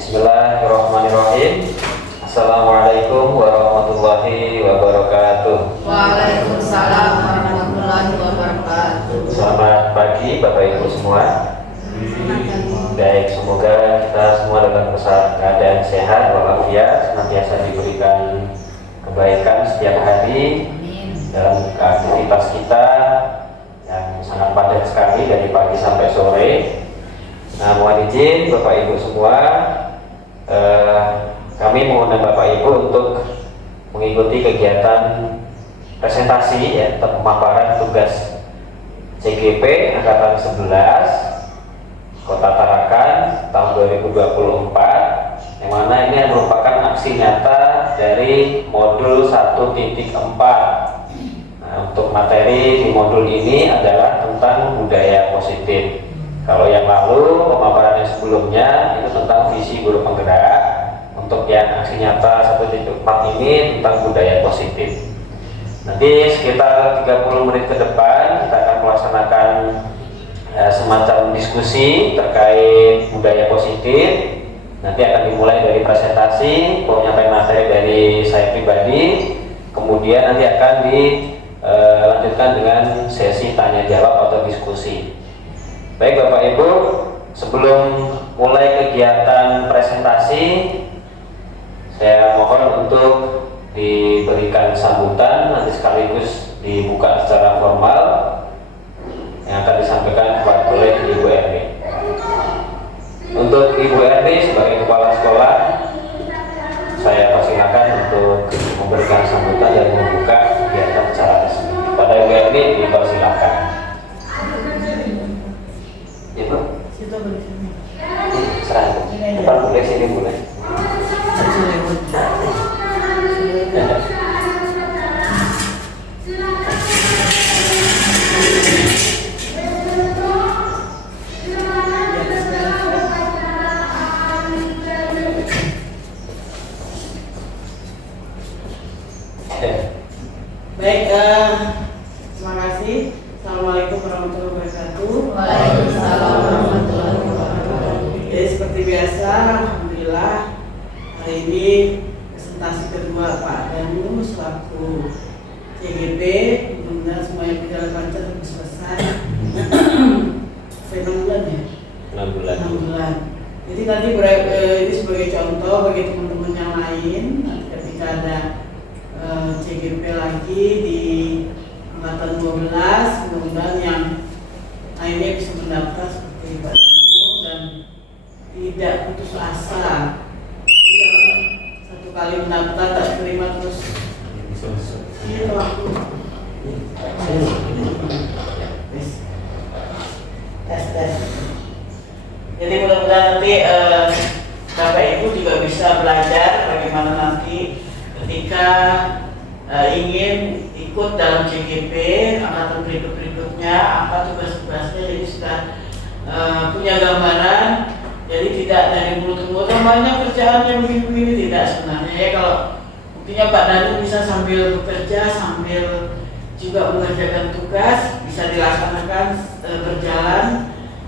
Bismillahirrahmanirrahim. Assalamualaikum warahmatullahi wabarakatuh. Waalaikumsalam warahmatullahi wabarakatuh. Selamat pagi Bapak Ibu semua. Baik, semoga kita semua dalam keadaan sehat walafiat, senantiasa diberikan kebaikan setiap hari dalam aktivitas kita yang sangat padat sekali dari pagi sampai sore. Nah, mohon izin Bapak Ibu semua, kami mengundang Bapak Ibu untuk mengikuti kegiatan presentasi ya, pemaparan tugas CGP Angkatan 11 Kota Tarakan tahun 2024, yang mana ini merupakan aksi nyata dari modul 1.4. Nah, untuk materi di modul ini adalah tentang budaya positif. Kalau yang lalu pemaparan yang sebelumnya itu tentang visi guru penggerak, untuk yang aksi nyata 1.4 ini tentang budaya positif. Nanti sekitar 30 menit ke depan kita akan melaksanakan semacam diskusi terkait budaya positif. Nanti akan dimulai dari presentasi, penyampaian materi dari saya pribadi, kemudian nanti akan dilanjutkan dengan sesi tanya jawab atau diskusi. Baik Bapak Ibu, sebelum mulai kegiatan presentasi, saya mohon untuk diberikan sambutan, nanti sekaligus dibuka secara formal yang akan disampaikan oleh Ibu Erni. Untuk Ibu Erni sebagai kepala sekolah, saya persilakan untuk memberikan sambutan dan membuka kegiatan secara resmi. Pada Ibu Erni dipersilakan. Itu? Situ boleh sini. Serah. Depan boleh, sini boleh. Baik, terima kasih. Assalamualaikum warahmatullahi wabarakatuh. Waalaikumsalam warahmatullahi wabarakatuh. Jadi seperti biasa, alhamdulillah hari ini presentasi kedua Pak Danu selaku CGP. Mudah-mudahan semuanya berjalan lancar dan selesai. 6 bulan ya? 6 bulan. 6 bulan. Jadi nanti ini sebagai contoh bagi teman-teman yang lain, nanti ketika ada CGP lagi di angkatan 12, mudah-mudahan yang lainnya bisa mendaftar seperti Pak Danu dan tidak putus asa. Jadi jangan satu kali mendaftar tak terima terus. Iya waktu. Tes. Jadi mudah-mudahan nanti Bapak Ibu juga bisa belajar bagaimana nanti ketika ingin ikut dalam CGP angkatan berikutnya apa tugas-tugasnya, jadi sudah punya gambaran. Jadi tidak dari mulut ke mulut banyak kerjaan yang begini-begini, tidak sebenarnya ya. Kalau buktinya Pak Danu bisa sambil bekerja sambil juga mengerjakan tugas, bisa dilaksanakan berjalan.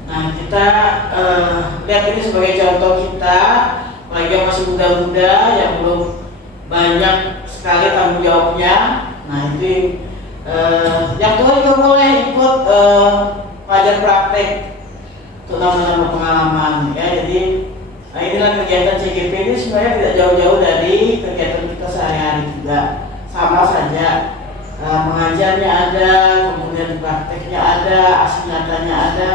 Nah kita lihat ini sebagai contoh kita, apalagi yang masih muda-muda yang belum banyak sekali tanggung jawabnya. Nah itu yang tua juga boleh ikut pelajar praktek untuk nama-nama pengalaman ya. Jadi inilah kegiatan CGP ini sebenarnya tidak jauh-jauh dari kegiatan kita sehari-hari juga, sama saja. Mengajarnya ada, kemudian prakteknya ada, aksi nyatanya ada.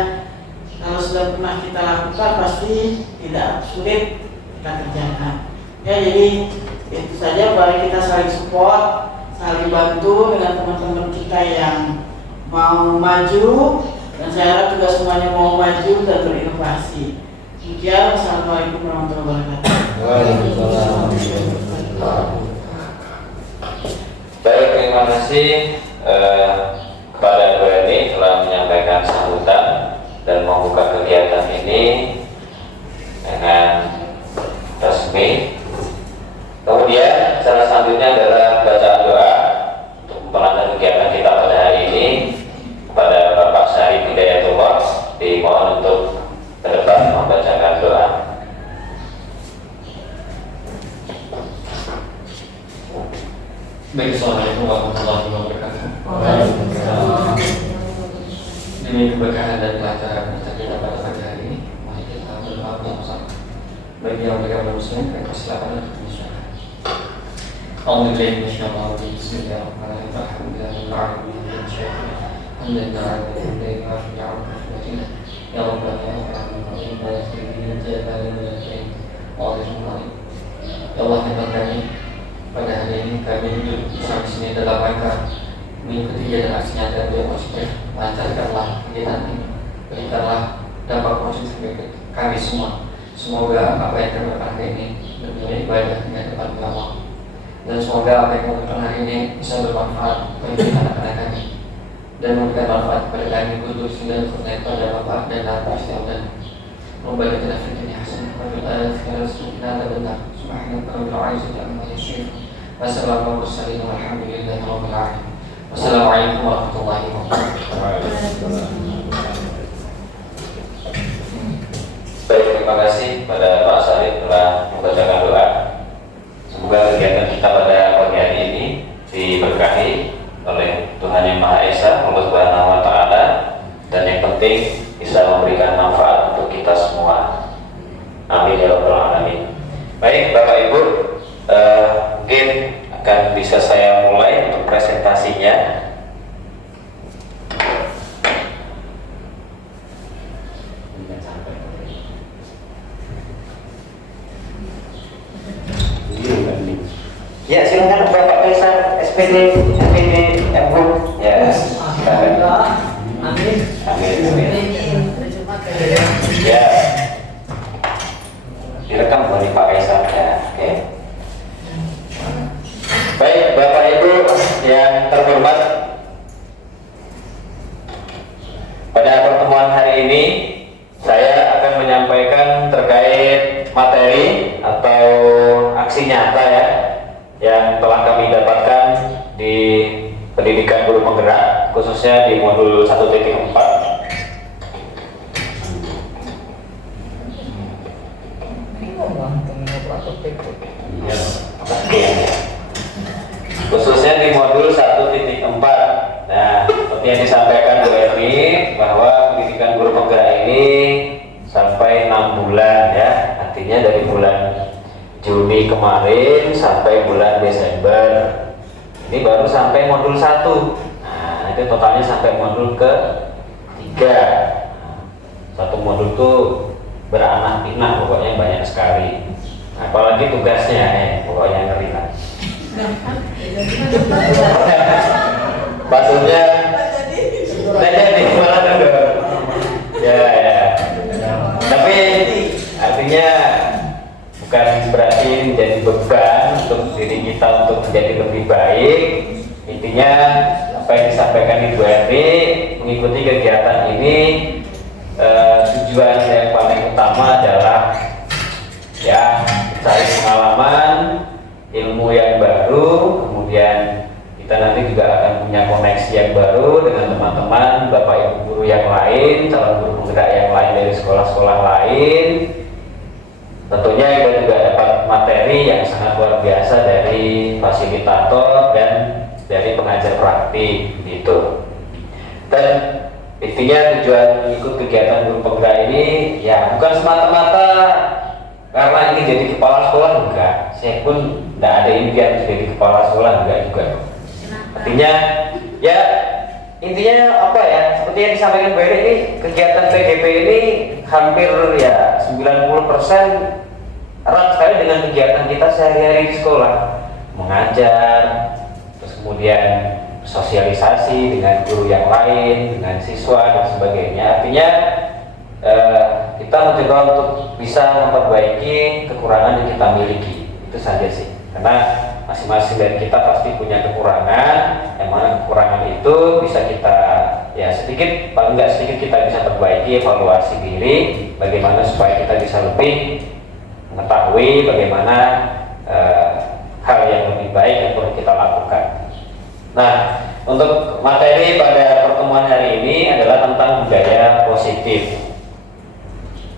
Kalau sudah pernah kita lakukan pasti tidak sulit kita kerjakan ya. Jadi itu saja, mari kita saling support, saling bantu dengan teman-teman kita yang mau maju, dan saya harap juga semuanya mau maju dan berinovasi. Demikian, wassalamualaikum warahmatullahi wabarakatuh. Baik, terima kasih kepada Bu Erni telah menyampaikan sambutan dan membuka kegiatan ini dengan resmi. Kemudian cara selanjutnya adalah bacaan doa untuk memperlancar kegiatan kita pada hari ini. Kepada Bapak Syarif Hidayatullah dimohon untuk ke depan membacakan doa. Baik, assalamualaikum warahmatullahi wabarakatuh. Waalaikumsalam. Demi keberkahan dan kelancaran kita pada pagi hari ini, mari kita berdoa bersama. Bagi yang beragama Muslim, kami persilakan untuk menyiapkan. Alhamdulillah, masyaallah, bismillahirrahmanirrahim. Alhamdulillah, ya Rabbana ya Rahim, ya Allah, kami pada hari ini kami duduk bersama di sini dalam rangka mengikuti kegiatan aksi nyata yang positif. Lancarkanlah kegiatan ini, berikanlah dampak positif bagi kami semua. Semoga apa yang kami lakukan hari ini benar-benar ibadah di hadapan Allah, dan semoga apa yang kami lakukan hari ini bisa bermanfaat bagi anak-anak kami dan memberikan manfaat kepada kami guru dan khutbah pada bapak dan anak istri dan membaca kita fikir hasan wabillahi segala sesuatu dan benar subhanallah rabbil izzati amma yasifun wassalamu alhamdulillahi rabbil alamin. Wassalamualaikum warahmatullahi wabarakatuh. Baik, terima kasih pada Pak Sarif telah membacakan doa. Semoga kegiatan kita pada pagi hari ini diberkahi oleh Tuhan Yang Maha Esa, Allah Subhanahu wa Ta'ala, dan yang penting bisa memberikan manfaat untuk kita semua. Amin ya rabbal alamin. Baik Bapak Ibu, mungkin akan bisa saya mulai untuk presentasinya. Ya, silakan Bapak Kaisar SPD MU. Ya, silakan. Amin. Amin. Ya, direkam oleh Pak Kaisar ya. Oke. Baik, Bapak Ibu yang terhormat, pada pertemuan hari ini saya akan menyampaikan terkait materi atau aksi nyata ya yang telah kami dapatkan di pendidikan guru penggerak, khususnya di modul 1.4. Khususnya di modul 1.4. Nah, seperti yang disampaikan Bu Erni, bahwa pendidikan guru penggerak ini sampai 6 bulan ya, artinya dari bulan Juni kemarin sampai bulan Desember. Ini baru sampai modul 1. Nah, itu totalnya sampai modul ke-3. Nah, satu modul itu beranak pinak, pokoknya banyak sekali. Nah, apalagi tugasnya, pokoknya ngeri lah. Maksudnya jadi malah dulu. Ya. Tapi artinya bukan berarti menjadi beban untuk diri kita untuk menjadi lebih baik. Intinya apa yang disampaikan Ibu Erni, mengikuti kegiatan ini tujuan yang paling utama adalah ya mencari pengalaman, ilmu yang baru, kemudian kita nanti juga akan punya koneksi yang baru dengan teman-teman, Bapak Ibu guru yang lain, calon guru penggerak yang lain dari sekolah-sekolah lain. Tentunya kita juga dapat materi yang sangat luar biasa dari fasilitator dan dari pengajar praktik gitu. Dan intinya tujuan mengikut kegiatan guru penggerak ini ya bukan semata-mata karena ini jadi kepala sekolah, enggak. Saya pun tidak ada impian jadi kepala sekolah, enggak juga. Artinya ya intinya apa ya, seperti yang disampaikan Bu Eri, ini kegiatan PGP ini hampir ya 90% erat sekali dengan kegiatan kita sehari-hari di sekolah, mengajar, terus kemudian sosialisasi dengan guru yang lain, dengan siswa dan sebagainya. Artinya kita mencoba untuk bisa memperbaiki kekurangan yang kita miliki, itu saja sih. Karena masing-masing dari kita pasti punya kekurangan, yang mana kekurangan itu bisa kita ya sedikit, paling nggak sedikit kita bisa perbaiki, evaluasi diri, bagaimana supaya kita bisa lebih mengetahui bagaimana hal yang lebih baik yang perlu kita lakukan. Nah, untuk materi pada pertemuan hari ini adalah tentang budaya positif.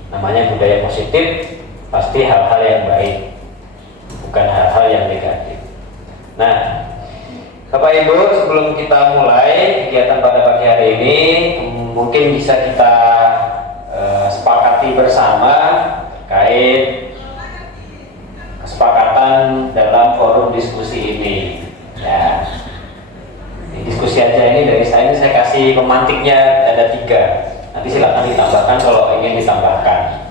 Namanya budaya positif pasti hal-hal yang baik, bukan hal-hal yang negatif. Nah, Bapak Ibu, sebelum kita mulai kegiatan pada pagi hari ini, mungkin bisa kita sepakati bersama terkait kesepakatan dalam forum diskusi ini. Ya, di diskusi aja ini dari saya kasih pemantiknya ada 3. Nanti silakan ditambahkan kalau ingin ditambahkan.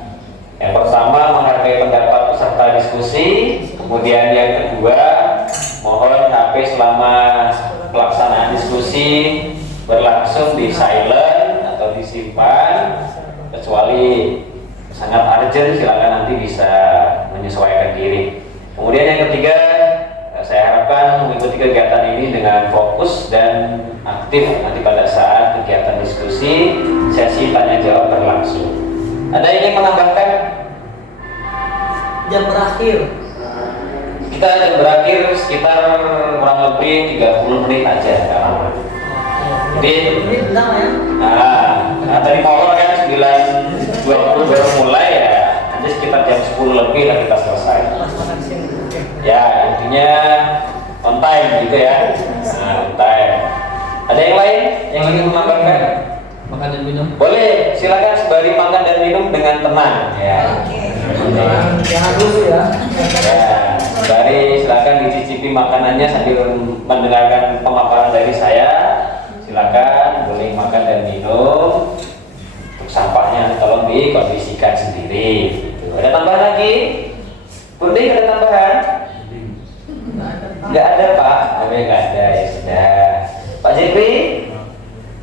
Yang pertama, menghargai pendapat peserta diskusi. Kemudian yang kedua, mohon HP selama pelaksanaan diskusi berlangsung di silent atau disimpan, kecuali sangat urgent silakan nanti bisa menyesuaikan diri. Kemudian yang ketiga, saya harapkan mengikuti kegiatan ini dengan fokus dan aktif nanti pada saat kegiatan diskusi sesi tanya jawab berlangsung. Ada yang ingin menambahkan? Jam berakhir. Kita jam berakhir sekitar kurang lebih 30 menit aja. Jadi, nah tadi molor kan 9.20 baru mulai ya. Nanti sekitar jam 10 lebih lah kita selesai. Ya, intinya on time gitu ya. Nah, on time. Ada yang lain yang ingin menambahkan? Makan dan minum. Boleh, silakan sembari makan dan minum dengan tenang ya. Jangan dulu ya. Ya, sembari silakan dicicipi makanannya sambil mendengarkan pemaparan dari saya. Silakan boleh makan dan minum. Untuk sampahnya tolong dikondisikan sendiri. Ada tambahan lagi? Bunding ada tambahan? Nggak ada Pak. Nggak ada ya sudah. Pak Jepri?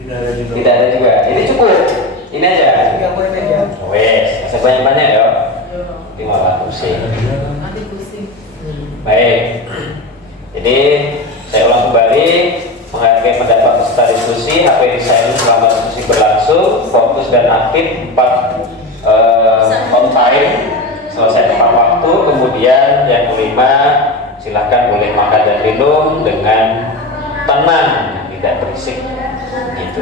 Tidak ada juga. Ini cukup. Ini aja. Wes, masih banyak-banyak ya. Nanti malah pusing. Baik. Jadi saya ulang kembali, menghargai pendapat peserta diskusi, HP di silent selama diskusi berlangsung, fokus dan aktif, 4 on time, selesai tepat waktu. Kemudian yang kelima, silahkan boleh makan dan minum dengan tenang, tidak berisik. Gitu.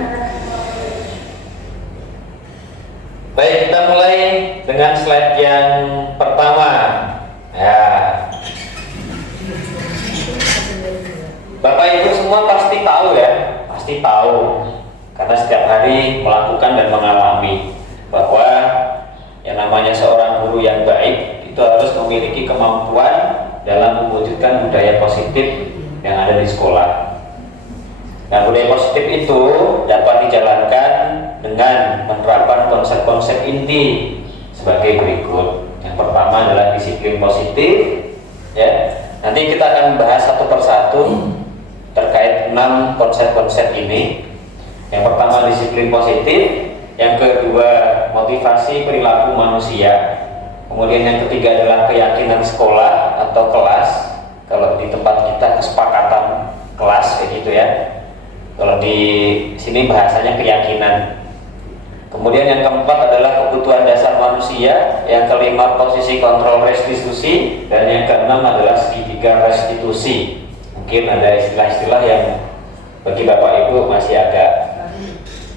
Baik, kita mulai dengan slide yang pertama. Ya. Bapak Ibu semua pasti tahu ya, pasti tahu karena setiap hari melakukan dan mengalami bahwa yang namanya seorang guru yang baik itu harus memiliki kemampuan dalam mewujudkan budaya positif yang ada di sekolah. Nah, budaya positif itu dapat dijalankan dengan menerapkan konsep-konsep inti sebagai berikut. Yang pertama adalah disiplin positif. Ya, nanti kita akan membahas satu persatu terkait 6 konsep-konsep ini. Yang pertama disiplin positif, yang kedua motivasi perilaku manusia, kemudian yang ketiga adalah keyakinan sekolah atau kelas. Kalau di tempat kita kesepakatan kelas kayak gitu ya. Kalau di sini bahasanya keyakinan. Kemudian yang keempat adalah kebutuhan dasar manusia, yang kelima posisi kontrol restitusi, dan yang keenam adalah segitiga restitusi. Mungkin ada istilah-istilah yang bagi Bapak Ibu masih agak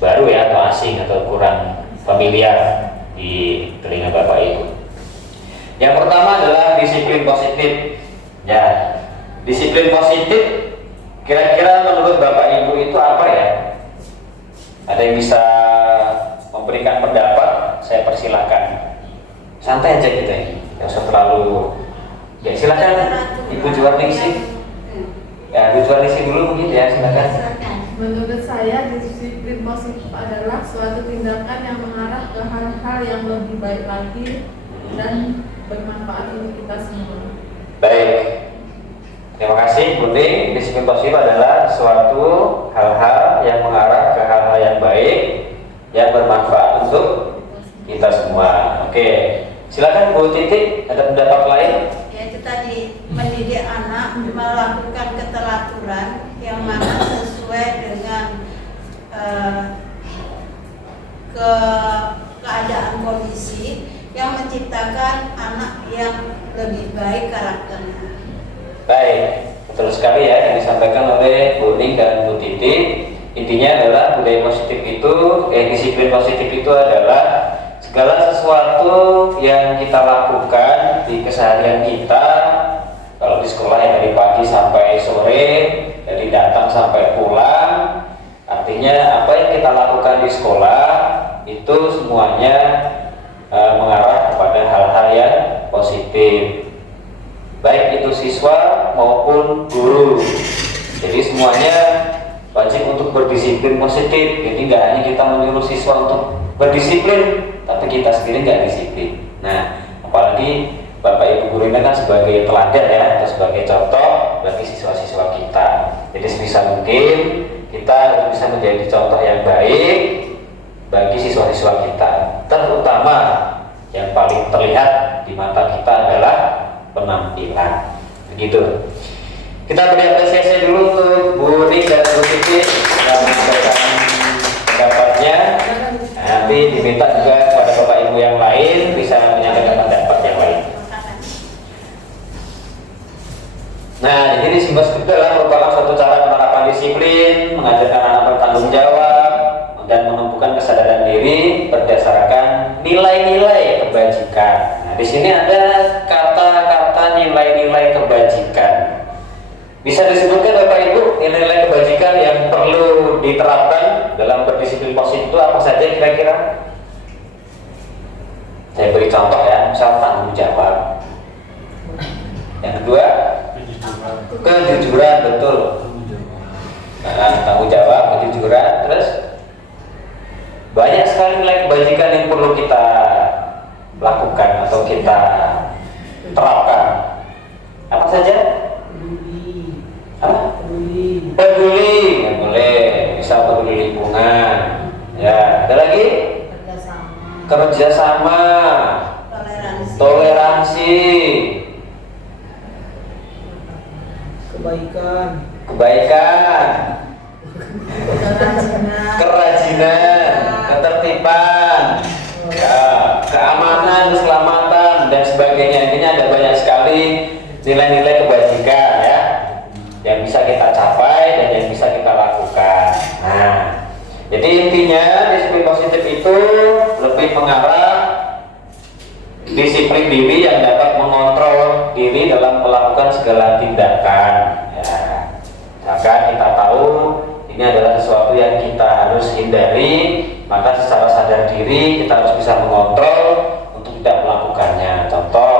baru ya, atau asing atau kurang familiar di telinga Bapak Ibu. Yang pertama adalah disiplin positif. Ya, disiplin positif kira-kira menurut Bapak Ibu itu apa ya? Ada yang bisa memberikan pendapat? Saya persilahkan. Santai aja kita ini, nggak usah terlalu. Ya silakan Ibu Juwarningsih. Ya, Ibu Juwarningsih dulu mungkin ya, silakan. Menurut saya disiplin positif adalah suatu tindakan yang mengarah ke hal-hal yang lebih baik lagi dan bermanfaat untuk kita semua. Baik. Terima kasih, Bunding. Disiplin positif adalah suatu hal-hal yang mengarah ke hal-hal yang baik yang bermanfaat untuk kita semua. Oke, silakan Bu Titik, ada pendapat lain? Yaitu tadi mendidik anak melakukan keteraturan yang mana sesuai dengan keadaan kondisi yang menciptakan anak yang lebih baik karakternya. Baik, betul sekali ya yang disampaikan oleh Bu Ning dan Bu Titik. Intinya adalah budaya positif itu, disiplin positif itu adalah segala sesuatu yang kita lakukan di keseharian kita. Kalau di sekolah ya dari pagi sampai sore, dari datang sampai pulang. Artinya apa yang kita lakukan di sekolah itu semuanya mengarah kepada hal-hal yang positif, baik itu siswa maupun guru. Jadi semuanya wajib untuk berdisiplin positif. Jadi nggak hanya kita menyuruh siswa untuk berdisiplin, tapi kita sendiri nggak disiplin. Nah, apalagi Bapak Ibu guru ini kan sebagai teladan ya, atau sebagai contoh bagi siswa-siswa kita. Jadi sebisa mungkin kita bisa menjadi contoh yang baik bagi siswa-siswa kita. Terutama yang paling terlihat di mata kita adalah penampilan. Begitu. Kita beri apresiasi dulu untuk Bu Ning dan Bu Titi yang menyampaikan pendapatnya. Nanti diminta juga kepada Bapak Ibu yang lain bisa menyampaikan pendapat yang lain. Nah, jadi simbol adalah merupakan suatu cara penerapan disiplin, mengajarkan anak bertanggung jawab, dan menumbuhkan kesadaran diri berdasarkan nilai-nilai kebajikan. Nah, di sini ada kata-kata nilai-nilai kebajikan. Bisa disebutkan Bapak Ibu nilai-nilai kebajikan yang perlu diterapkan dalam berdisiplin positif itu apa saja kira-kira? Saya beri contoh ya, misal tanggung jawab. Yang kedua, kejujuran, betul. Nah, tanggung jawab, kejujuran, terus banyak sekali nilai kebajikan yang perlu kita lakukan atau kita terapkan. Apa saja? Apa? Peduli, boleh. Bisa peduli lingkungan. Ya, ada lagi? Kerjasama, toleransi, kebaikan, kerajinan, ketertiban, ya, keamanan, keselamatan, dan sebagainya. Intinya ada banyak sekali nilai-nilai kebajikan ya, yang bisa kita capai dan yang bisa kita lakukan. Nah, jadi intinya disiplin positif itu lebih mengarah disiplin diri yang dapat mengontrol diri dalam melakukan segala tindakan. Ya, misalkan kita tahu ini adalah sesuatu yang kita harus hindari, maka secara sadar diri kita harus bisa mengontrol untuk tidak melakukannya. Contoh,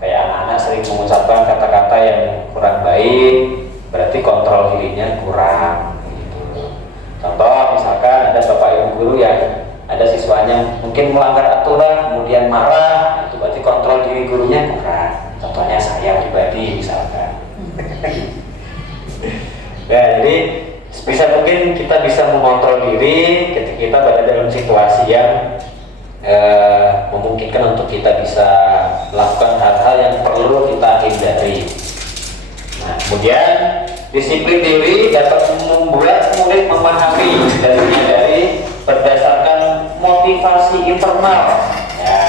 kayak anak-anak sering mengucapkan kata-kata yang kurang baik, berarti kontrol dirinya kurang. Gitu. Contoh, misalkan ada Bapak Ibu guru yang ada siswanya mungkin melanggar aturan, kemudian marah, itu berarti kontrol diri gurunya kurang. Contohnya saya pribadi misalkan. Ya, jadi bisa mungkin kita bisa mengontrol diri ketika kita berada dalam situasi yang memungkinkan untuk kita bisa melakukan hal-hal yang perlu kita hindari. Nah, kemudian disiplin diri dapat membuat murid memahami dan menyadari berdasarkan motivasi internal. Ya,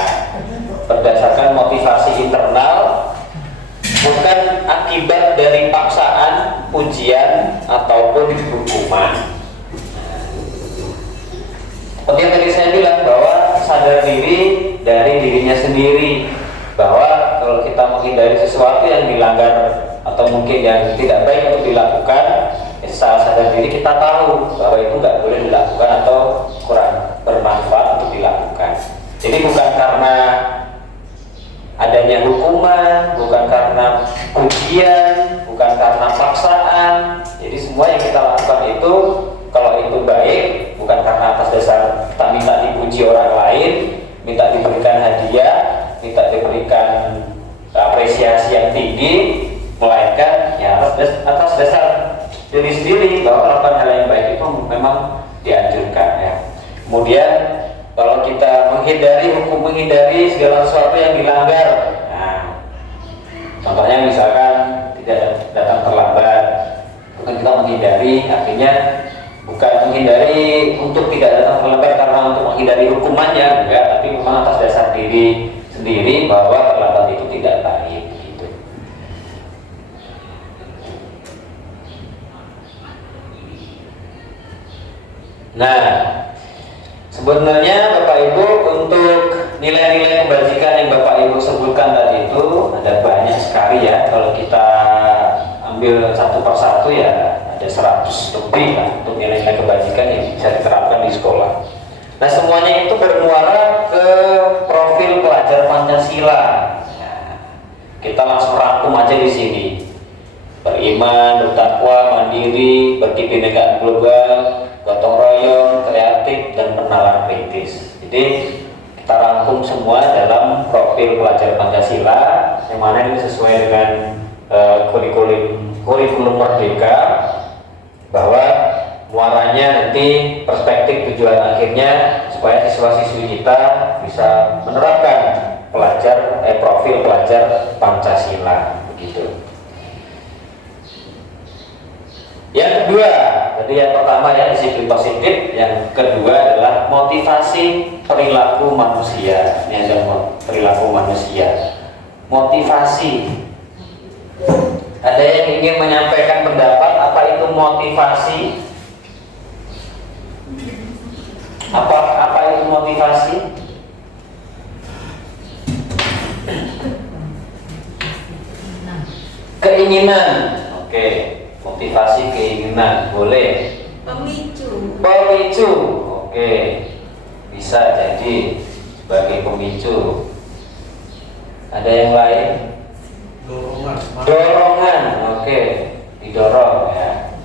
berdasarkan motivasi internal, bukan akibat dari paksaan, ujian ataupun hukuman. Seperti yang tadi saya bilang bahwa sadar diri dari dirinya sendiri, bahwa kalau kita menghindari sesuatu yang dilanggar atau mungkin yang tidak baik untuk dilakukan, secara sadar diri kita tahu bahwa itu nggak boleh dilakukan atau kurang bermanfaat untuk dilakukan. Jadi bukan karena adanya hukuman, bukan karena ujian, bukan karena paksaan. Jadi semua yang kita lakukan itu, kalau itu baik, bukan karena atas dasar kita minta dipuji orang lain, minta diberikan hadiah, minta diberikan apresiasi yang tinggi, melainkan ya atas dasar diri sendiri bahwa melakukan hal yang baik itu memang dianjurkan ya. Kemudian kalau kita menghindari segala sesuatu yang dilanggar, nah, contohnya misalkan tidak datang terlambat, bukan kita menghindari, artinya bukan menghindari untuk tidak datang terlambat karena untuk menghindari hukumannya, enggak, tapi memang atas dasar diri sendiri bahwa terlambat itu tidak baik. Gitu. Nah, sebenarnya Bapak Ibu untuk nilai-nilai kebajikan yang Bapak Ibu sebutkan tadi itu ada banyak sekali ya. Kalau kita ambil satu persatu ya ada 100 lebih lah untuk nilai-nilai kebajikan yang bisa diterapkan di sekolah. Nah, semuanya itu bermuara ke profil pelajar Pancasila. Nah, kita langsung rangkum aja di sini. Beriman, bertakwa, mandiri, berkebinekaan global, gotong royong, kreatif, dan bernalar kritis. Jadi kita rangkum semua dalam profil pelajar Pancasila, yang mana ini sesuai dengan kurikulum Merdeka, bahwa muaranya nanti perspektif tujuan akhirnya supaya siswa-siswi kita bisa menerapkan profil pelajar Pancasila, begitu. Yang kedua, jadi yang pertama ya disiplin positif, yang kedua adalah motivasi perilaku manusia. Ini ada perilaku manusia. Motivasi. Ada yang ingin menyampaikan pendapat apa itu motivasi? Apa itu motivasi? Keinginan. Oke. Motivasi keinginan, boleh. Pemicu. Oke, bisa jadi sebagai pemicu. Ada yang lain? Dorongan. Oke, didorong ya.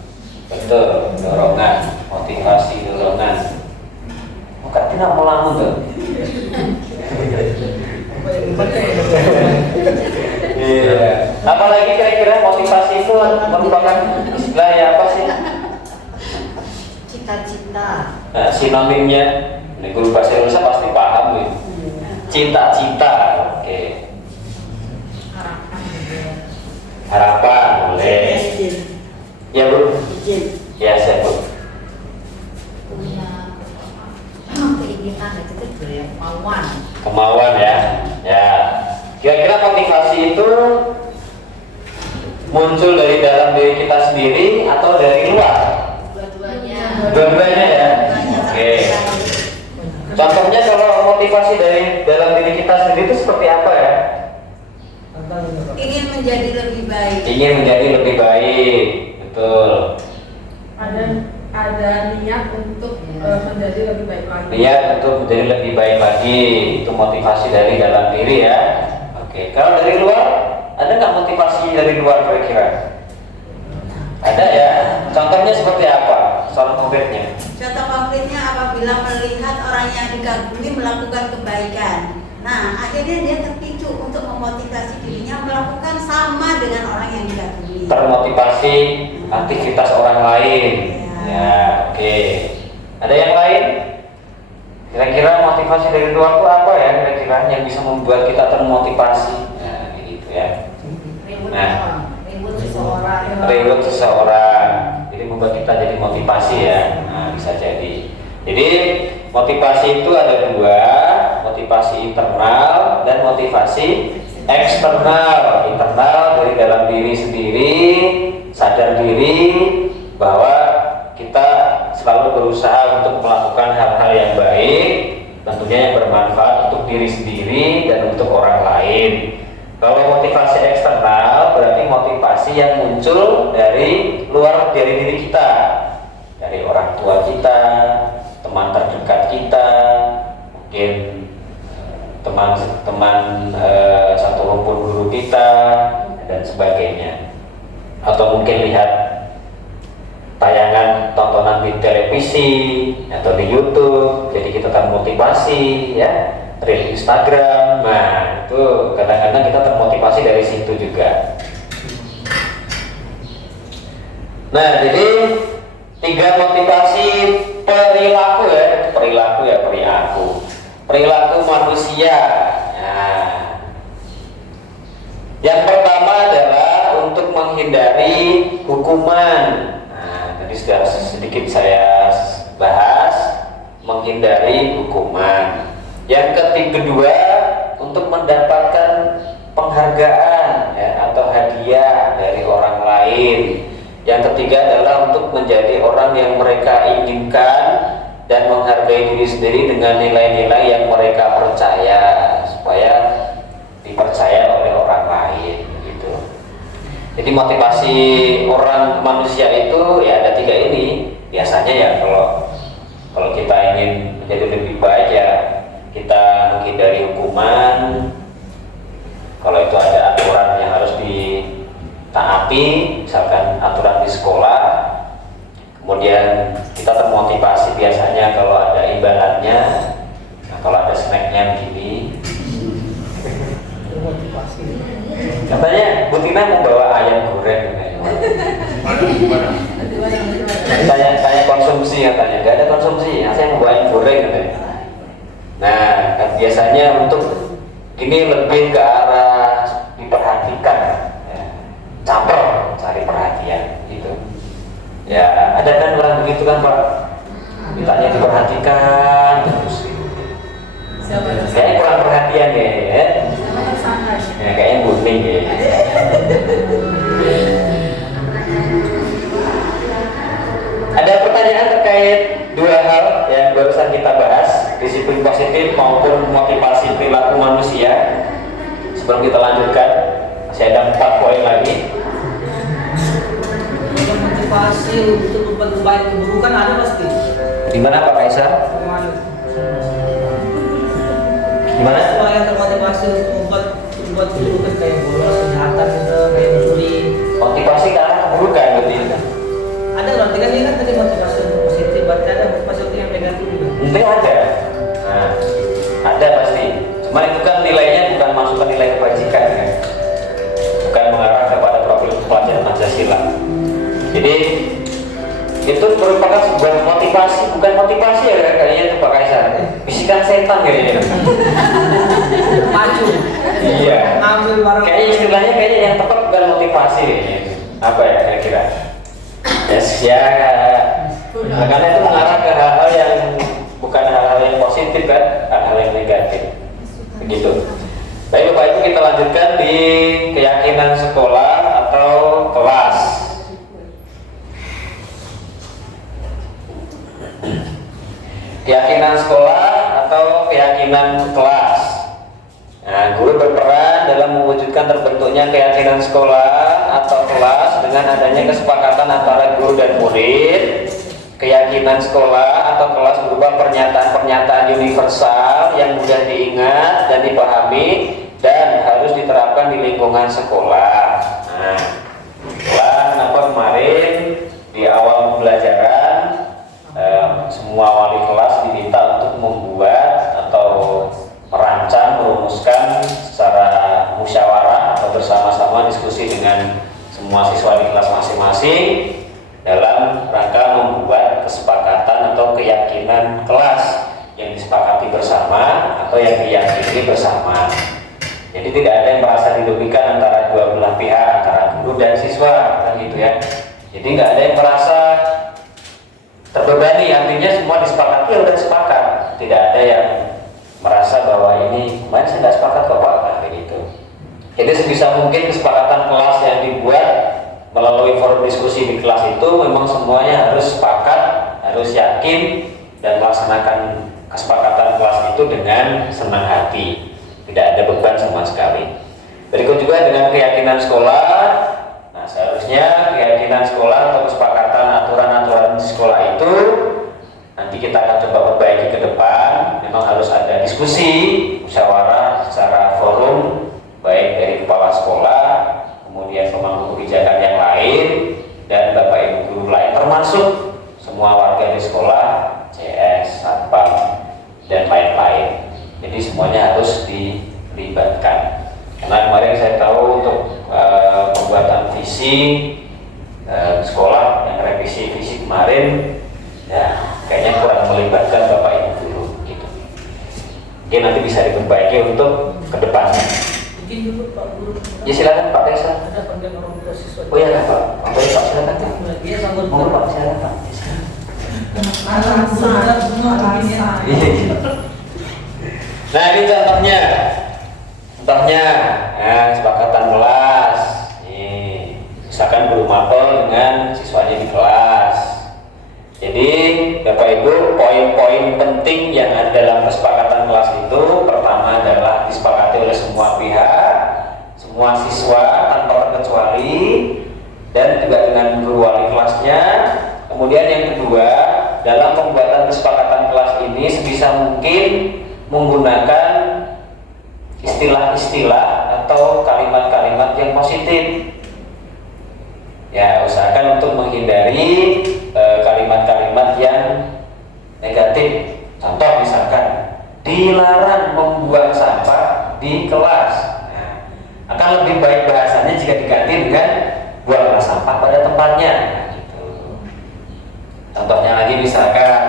Betul, dorongan. Motivasi dorongan. Bukan tidak mau lamun tuh. Iya. Apalagi kira-kira motivasi itu merupakan istilah ya apa sih? Cita-cita. Nah, sinonimnya, ini guru bahasa Indonesia pasti paham nih. Cita-cita, oke. Harapan, boleh. Ya Bu. Ya saya Bu. Punya keinginan itu Kemauan ya. Ya. Kira-kira motivasi itu muncul dari dalam diri kita sendiri atau dari luar? Dua-duanya ya. Oke. Contohnya kalau motivasi dari dalam diri kita sendiri itu seperti apa ya? ingin menjadi lebih baik. Ingin menjadi lebih baik, betul. Ada niat untuk menjadi lebih baik lagi. Niat untuk menjadi lebih baik lagi, itu motivasi dari dalam diri ya. Oke, kalau dari luar, ada nggak motivasi dari luar kira-kira? Ada ya. Contohnya seperti apa? Soal konkretnya. Contoh konkretnya apabila melihat orang yang dikagumi melakukan kebaikan. Nah, akhirnya dia terpicu untuk memotivasi dirinya melakukan sama dengan orang yang dikagumi. Termotivasi aktivitas orang lain. Ya, oke. Ada yang lain? Kira-kira motivasi dari luar itu apa ya? Kira-kira yang bisa membuat kita termotivasi? Nah, gitu ya. Reward seseorang. Jadi membuat kita jadi motivasi ya. Nah, bisa jadi. Jadi motivasi itu ada dua, motivasi internal dan motivasi eksternal. Internal dari dalam diri sendiri, sadar diri bahwa kita selalu berusaha untuk melakukan hal-hal yang baik, tentunya yang bermanfaat untuk diri sendiri dan untuk orang lain. Kalau motivasi eksternal berarti motivasi yang muncul dari luar dari diri kita, dari orang tua kita, teman terdekat kita, mungkin teman-teman satu rumpun guru kita dan sebagainya, atau mungkin lihat tayangan tontonan di televisi atau di YouTube, jadi kita termotivasi ya, dari Instagram. Nah itu kadang-kadang kita termotivasi dari situ juga. Nah jadi 3 motivasi perilaku ya, perilaku manusia. Nah, yang pertama adalah untuk menghindari hukuman. Nah, tadi sudah sedikit saya bahas, menghindari hukuman. Yang kedua, untuk mendapatkan penghargaan ya, atau hadiah dari orang lain. Yang ketiga adalah untuk menjadi orang yang mereka inginkan dan menghargai diri sendiri dengan nilai-nilai yang mereka percaya, supaya dipercaya oleh orang lain gitu. Jadi motivasi orang manusia itu ya ada 3 ini. Biasanya ya kalau kita ingin menjadi lebih baik ya kita menghindari hukuman. Kalau itu ada aturan yang harus ditaati, misalkan aturan di sekolah, kemudian kita termotivasi biasanya kalau ada imbalannya. Nah, kalau ada snacknya begini, katanya Bu Tina mau bawa ayam goreng. Saya konsumsi katanya, nggak ada konsumsi, saya mau bawa ayam goreng katanya. Nah, kan biasanya untuk ini lebih ke arah diperhatikan, ya. Caper, cari perhatian gitu. Ya, ada kan orang begitu kan Pak, ditanya diperhatikan terus gitu. Kayaknya kurang perhatian ya. Ya, kayaknya kuning ya. Ada pertanyaan terkait 2 hal yang barusan kita bahas, disiplin positif maupun motivasi perilaku manusia. Sebelum kita lanjutkan, masih ada 4 poin lagi. Motivasi untuk berbuat baik keburukan ada pasti. Gimana Pak Kaisar? Gimana? Semua yang termotivasi untuk membuat keburukan kayak bolos, kejahatan gitu, kayak mencuri. Motivasi ke arah keburukan berarti. Ada berarti kan ini kan tadi motivasi untuk positif, berarti ada motivasi untuk yang negatif juga. Mungkin ada. Nah, ada pasti. Cuma itu kan nilainya bukan masuk ke nilai kebajikan kan. Bukan mengarah kepada profil pelajaran Pancasila. Jadi itu merupakan sebuah motivasi, bukan motivasi ya kayaknya itu Pak Kaisar. Bisikan setan kayaknya. Maju. Iya. Ambil barang. Kayaknya istilahnya kayaknya yang tepat bukan motivasi kayaknya. Apa ya kira-kira? Yes, ya. Nah, karena itu mengarah ke hal-hal yang bukan hal-hal yang positif kan, hal-hal yang negatif. Begitu. Baik Bapak Ibu, kita lanjutkan di keyakinan sekolah atau kelas. Keyakinan sekolah atau keyakinan kelas. Nah, guru berperan dalam mewujudkan terbentuknya keyakinan sekolah atau kelas dengan adanya kesepakatan antara guru dan murid. Keyakinan sekolah atau kelas berupa pernyataan-pernyataan universal yang mudah diingat dan dipahami dan harus diterapkan di lingkungan sekolah. Nah, kenapa kemarin di awal pembelajaran semua wali kelas diminta untuk membuat atau merancang, merumuskan secara musyawarah atau bersama-sama diskusi dengan semua siswa di kelas masing-masing dalam rangka membuat kesepakatan atau keyakinan kelas yang disepakati bersama atau yang diyakini bersama. Jadi tidak ada yang merasa dirugikan antara dua belah pihak, antara guru dan siswa, kan gitu ya. Jadi nggak ada yang merasa terbebani, artinya semua disepakati ya udah sepakat. Tidak ada yang merasa bahwa ini kemarin saya nggak sepakat kok Pak, kayak gitu. Jadi sebisa mungkin kesepakatan kelas yang dibuat melalui forum diskusi di kelas itu memang semuanya harus sepakat, harus yakin dan melaksanakan kesepakatan kelas itu dengan senang hati, tidak ada beban sama sekali. Berikut juga dengan keyakinan sekolah. Nah, seharusnya keyakinan sekolah atau kesepakatan aturan-aturan di sekolah itu nanti kita akan coba perbaiki ke depan. Memang harus ada diskusi, musyawarah secara forum, baik dari kepala sekolah, kemudian pemangku kebijakan yang lain, dan Bapak Ibu guru lain, termasuk semua warga di sekolah, CS, Satpam, dan lain-lain. Jadi semuanya harus dilibatkan. Karena kemarin saya tahu untuk pembuatan visi sekolah yang revisi visi kemarin, ya kayaknya kurang melibatkan Bapak Ibu guru gitu. Mungkin nanti bisa diperbaiki untuk kedepannya. Izin dulu Pak Guru. Ya silakan Pak Kaisar. Ada panggilan orang tua siswa. Oh iya Pak, boleh Pak silakan Pak. Dia sambut Mohon Pak silakan Pak. Nah ini contohnya, kesepakatan kelas. Nih, misalkan guru mapel dengan siswanya di kelas. Jadi Bapak Ibu, poin-poin penting yang ada dalam kesepakatan kelas itu pertama adalah disepakati oleh semua pihak, semua siswa tanpa terkecuali wali dan juga dengan guru wali kelasnya. Kemudian yang kedua, dalam pembuatan kesepakatan kelas ini sebisa mungkin menggunakan istilah-istilah atau kalimat-kalimat yang positif. Ya, usahakan untuk menghindari kalimat-kalimat yang negatif. Contoh misalkan, dilarang membuang sampah di kelas. Nah, akan lebih baik bahasanya jika diganti dengan buanglah sampah pada tempatnya. Nah, gitu. Contohnya lagi misalkan,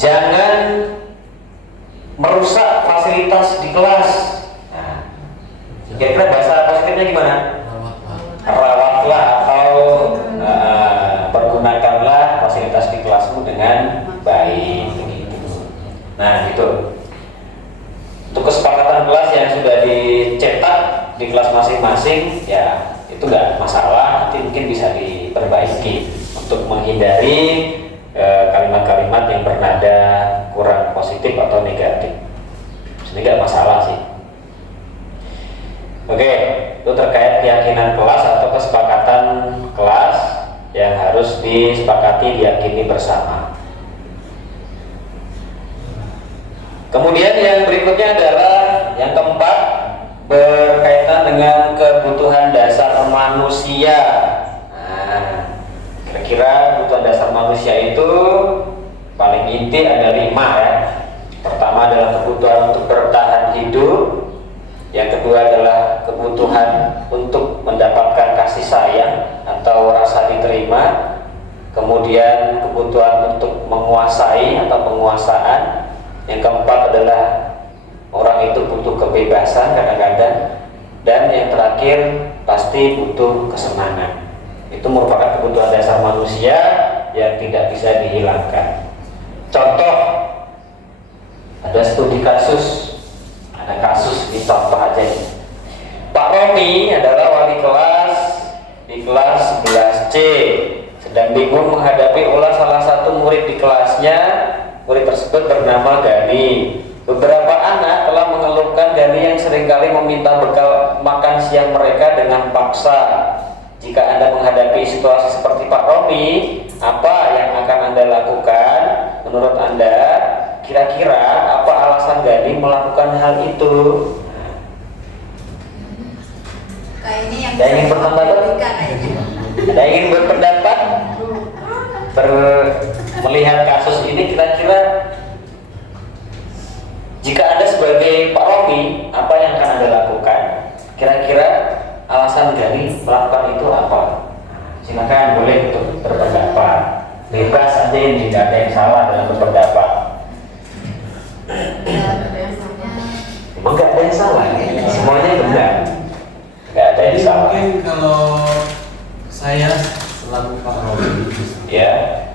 jangan merusak fasilitas di kelas. Nah, kira-kira bahasa positifnya gimana? Rawatlah atau pergunakanlah fasilitas di kelasmu dengan baik. Nah, gitu. Untuk kesepakatan kelas yang sudah dicetak di kelas masing-masing, ya itu nggak masalah. Nanti mungkin bisa diperbaiki untuk menghindari kalimat-kalimat yang bernada kurang positif atau negatif. Ini nggak masalah sih. Oke, itu terkait keyakinan kelas atau kesepakatan kelas yang harus disepakati diyakini bersama. Kemudian yang berikutnya adalah yang keempat, berkaitan dengan kebutuhan dasar manusia. Nah, kira-kira kebutuhan dasar manusia itu paling inti ada 5 ya. Pertama adalah kebutuhan untuk bertahan hidup. Yang kedua adalah kebutuhan untuk mendapatkan kasih sayang atau rasa diterima. Kemudian kebutuhan untuk menguasai atau penguasaan. Yang keempat adalah orang itu butuh kebebasan kadang-kadang. Dan yang terakhir pasti butuh kesenangan. Itu merupakan kebutuhan dasar manusia yang tidak bisa dihilangkan. Contoh, ada studi kasus. Ada kasus di contoh aja nih. Pak Romi adalah wali kelas di kelas 11C, sedang bingung menghadapi ulah salah satu murid di kelasnya. Murid tersebut bernama Gani. Beberapa anak telah mengeluhkan Gani yang seringkali meminta bekal makan siang mereka dengan paksa. Jika Anda menghadapi situasi seperti Pak Romi, apa yang akan Anda lakukan? Menurut Anda, kira-kira apa alasan Gani melakukan hal itu? Kayaknya yang Ada ingin berpendapat? Ada ingin berpendapat? Melihat kasus ini, kira-kira jika Anda sebagai Pak Romi, apa yang akan Anda lakukan? Kira-kira alasan Gani melakukan itu apa? Silakan, boleh untuk berpendapat. Bebas saja, ini tidak ada yang salah dalam berpendapat. Emang nggak ada yang salah, semuanya benar, nggak ada yang Jadi salah. mungkin kalau saya selaku Pak Romi, Ya,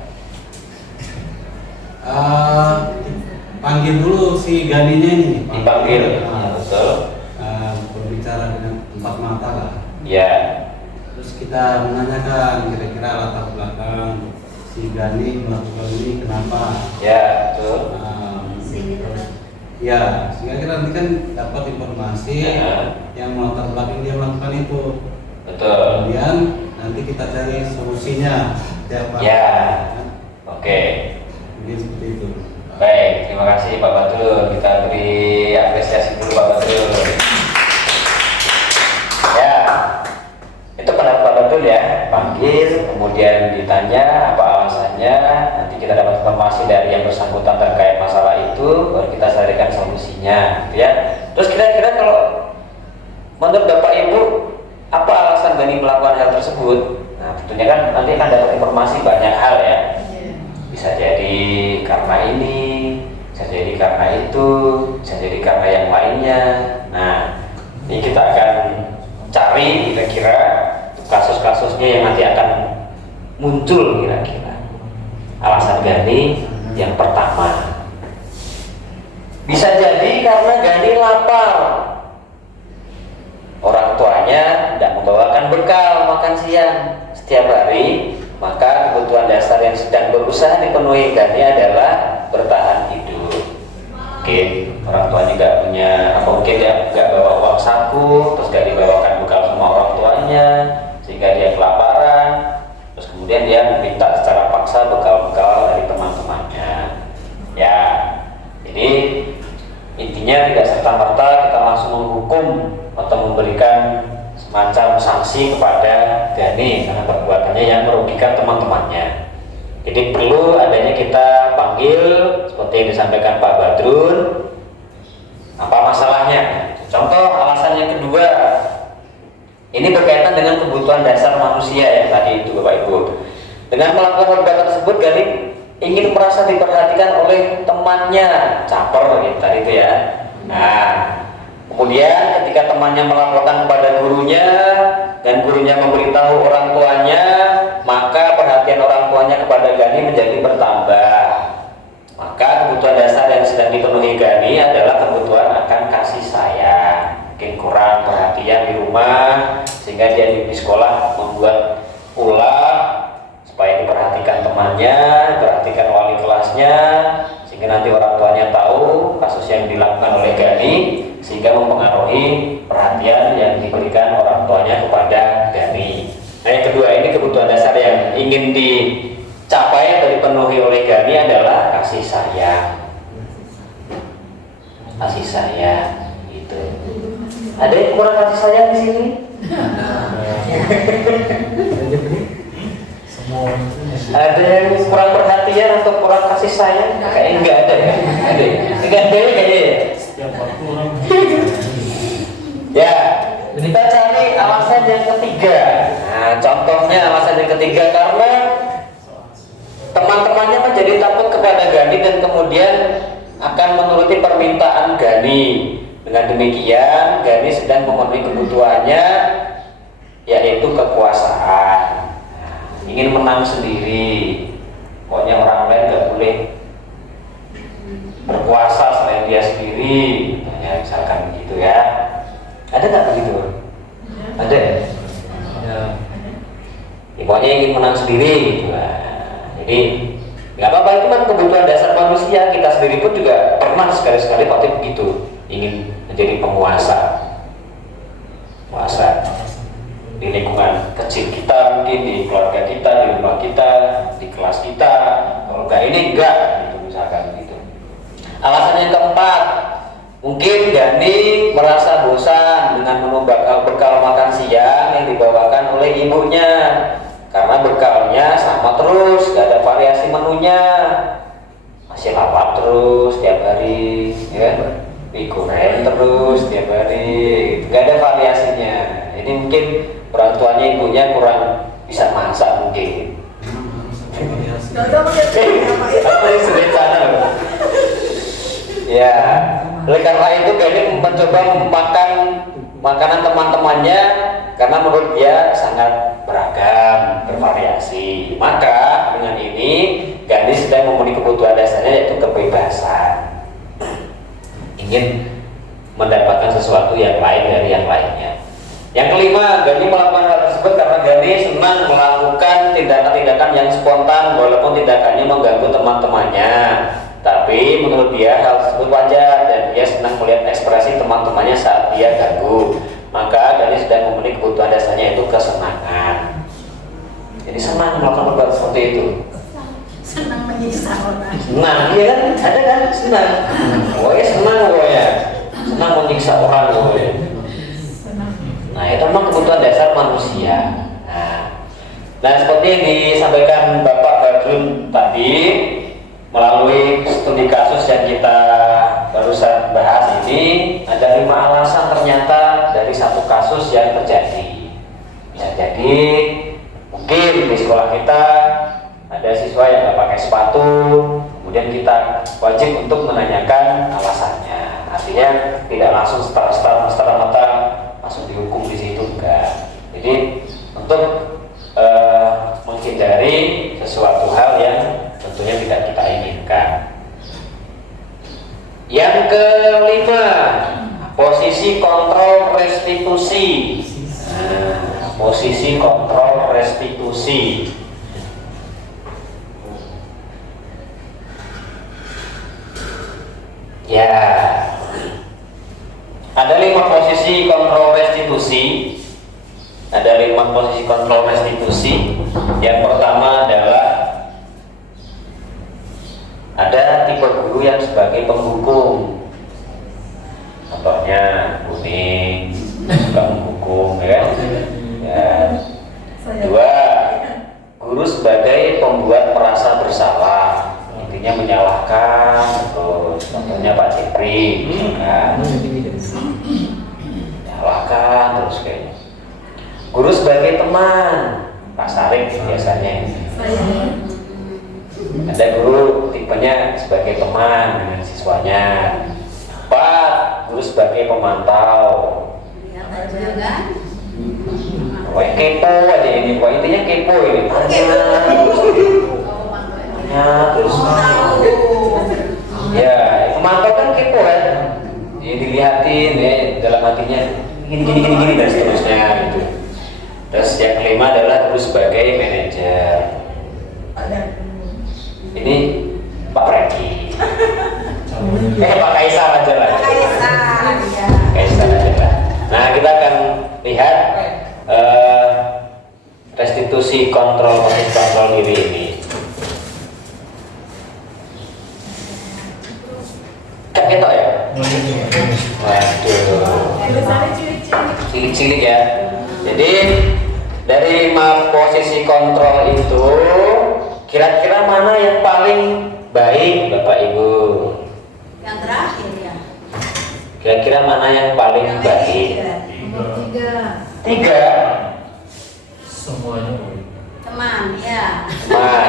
panggil dulu si Ganinya ini. dipanggil, betul. Berbicara dengan empat mata lah. Ya, Terus kita menanyakan kira-kira latar belakang si Gani melakukan ini kenapa. ya, betul. Ya, sehingga kita nanti kan dapat informasi Ya. yang melatar belakang dia melakukan itu. Betul. Kemudian nanti kita cari solusinya. Siapa? Ya, oke. Jadi seperti itu. Baik, terima kasih Pak Badrul. Kita beri apresiasi dulu Pak Badrul. Ya, itu pendapat Pak Badrul ya. Panggil, kemudian ditanya apa alasannya. Nanti kita dapat informasi dari yang bersangkutan terkait masalah itu, baru kita carikan solusinya, gitu ya. Terus kira-kira kalau menurut Bapak Ibu, apa alasan Gani melakukan hal tersebut? Nah, tentunya kan nanti akan dapat informasi banyak hal ya. Bisa jadi karena ini, bisa jadi karena itu, bisa jadi karena yang lainnya. Nah, ini kita akan cari kira-kira kasus-kasusnya yang nanti akan muncul kira-kira. Alasan Gani yang pertama, bisa jadi karena Gani lapar. Orang tuanya tidak membawakan bekal makan siang setiap hari, maka kebutuhan dasar yang sedang berusaha dipenuhi Gani adalah bertahan hidup. Mungkin orang tuanya nggak punya, apa mungkin dia nggak bawa uang saku, terus nggak dibawakan bekal sama orang semacam sanksi kepada Gani karena perbuatannya yang merugikan teman-temannya. Jadi perlu adanya kita panggil seperti yang disampaikan Pak Badrun, apa masalahnya. Contoh alasan yang kedua, ini berkaitan dengan kebutuhan dasar manusia yang tadi itu Bapak Ibu. Dengan melakukan perbuatan tersebut Gani ingin merasa diperhatikan oleh temannya, caper gitu tadi itu ya. Nah, kemudian ketika temannya melaporkan kepada gurunya dan gurunya memberitahu orang tuanya, maka perhatian orang tuanya kepada Gani menjadi bertambah. Maka kebutuhan dasar yang sedang dipenuhi Gani adalah kebutuhan akan kasih sayang. Mungkin kurang perhatian di rumah sehingga dia di sekolah membuat ulah supaya diperhatikan temannya, perhatikan wali kelasnya, sehingga nanti orang tuanya tahu kasus yang dilakukan oleh Gani, sehingga mempengaruhi perhatian yang diberikan orang tuanya kepada Gani. Nah, yang kedua ini kebutuhan dasar yang ingin dicapai atau dipenuhi oleh Gani adalah kasih sayang. Kasih sayang, gitu. Ada yang kurang kasih sayang di sini? Ada yang kurang perhatian atau kurang kasih sayang? Kayaknya enggak ada ya. Enggak ada kayaknya ya. Ya, kita cari alasan yang ketiga. Nah, contohnya alasan yang ketiga karena teman-temannya menjadi takut kepada Gani dan kemudian akan menuruti permintaan Gani. Dengan demikian, Gani sedang memenuhi kebutuhannya, yaitu kekuasaan. Ingin menang sendiri, pokoknya orang lain gak boleh berkuasa selain dia sendiri, ya, misalkan begitu ya. Ada nggak begitu? Ada. Ya, pokoknya ingin menang sendiri, gitu. Nah, jadi nggak apa-apa, itu kan kebutuhan dasar manusia. Kita sendiri pun juga pernah sekali-sekali pasti begitu, ingin menjadi penguasa, di lingkungan kecil kita, mungkin di keluarga kita, di rumah kita, di kelas kita. Kalau enggak ini enggak, gitu misalkan gitu. Alasan yang keempat, mungkin Gani merasa bosan dengan menu bekal makan siang yang dibawakan oleh ibunya, karena bekalnya sama terus, gak ada variasi menunya, masih lapar terus tiap hari, ya kan? Mie goreng terus tiap hari, gak ada variasinya. Ini mungkin orang tuanya ibunya kurang bisa masak mungkin. Apa yang sudah sana? Ya, oleh karena itu Gani mencoba makan makanan teman-temannya karena menurut dia sangat beragam, bervariasi. Maka dengan ini Gani sedang memenuhi kebutuhan dasarnya, yaitu kebebasan. Ingin mendapatkan sesuatu yang lain dari yang lainnya. Yang kelima, Gani melakukan hal tersebut karena Gani senang melakukan tindakan-tindakan yang spontan walaupun tindakannya mengganggu teman-temannya. Tapi menurut dia hal tersebut wajar dan dia senang melihat ekspresi teman-temannya saat dia ganggu. Maka Gani sedang memenuhi kebutuhan dasarnya, yaitu kesenangan. Jadi senang melakukan perbuatan seperti itu. Senang menyiksa orang. Nah, iya kan? Ada kan? Senang. Pokoknya senang pokoknya. Senang menyiksa orang pokoknya. Nah, itu memang kebutuhan dasar manusia. Nah, seperti yang disampaikan Bapak Badrun tadi, melalui studi kasus yang kita barusan bahas ini, ada 5 alasan ternyata dari satu kasus yang terjadi. Bisa jadi mungkin di sekolah kita ada siswa yang nggak pakai sepatu, kemudian kita wajib untuk menanyakan alasannya. Artinya tidak langsung serta-merta langsung dihukum di situ, enggak. Jadi untuk menghindari sesuatu hal yang tentunya tidak kita inginkan. Yang kelima, posisi kontrol restitusi. Posisi kontrol restitusi. Ya, ada 5 posisi kontrol restitusi. Ada 5 posisi kontrol restitusi. Yang pertama adalah ada tipe guru yang sebagai penghukum. Contohnya kuning, suka menghukum, ya kan? Ya. Dua, guru sebagai pembuat merasa bersalah, intinya menyalahkan, terus contohnya Pak Jepri, menyalahkan terus kayaknya. Guru sebagai teman, Pak Sarik biasanya. Ada guru tipenya sebagai teman dengan siswanya. Empat, guru sebagai pemantau. Lihat aja kan. Wah, kepo aja ini, wah intinya kepo ini. Terus ya, pemantau kan kepo kan. Dia dilihatin ya dalam hatinya gini dan seterusnya gitu. Terus yang kelima adalah guru sebagai manajer. Ini Pak Franky. Pak Kaisar aja lah. Kaisar aja lah. Nah, kita akan lihat restitusi kontrol diri ini. Kan ketok ya? Waduh. Cilik-cilik ya. Jadi dari 5 posisi kontrol itu kira-kira mana yang paling baik Bapak Ibu? Yang terakhir ya. Kira-kira mana yang paling baik? Nomor 3. 3. Semuanya Teman ya. Nah,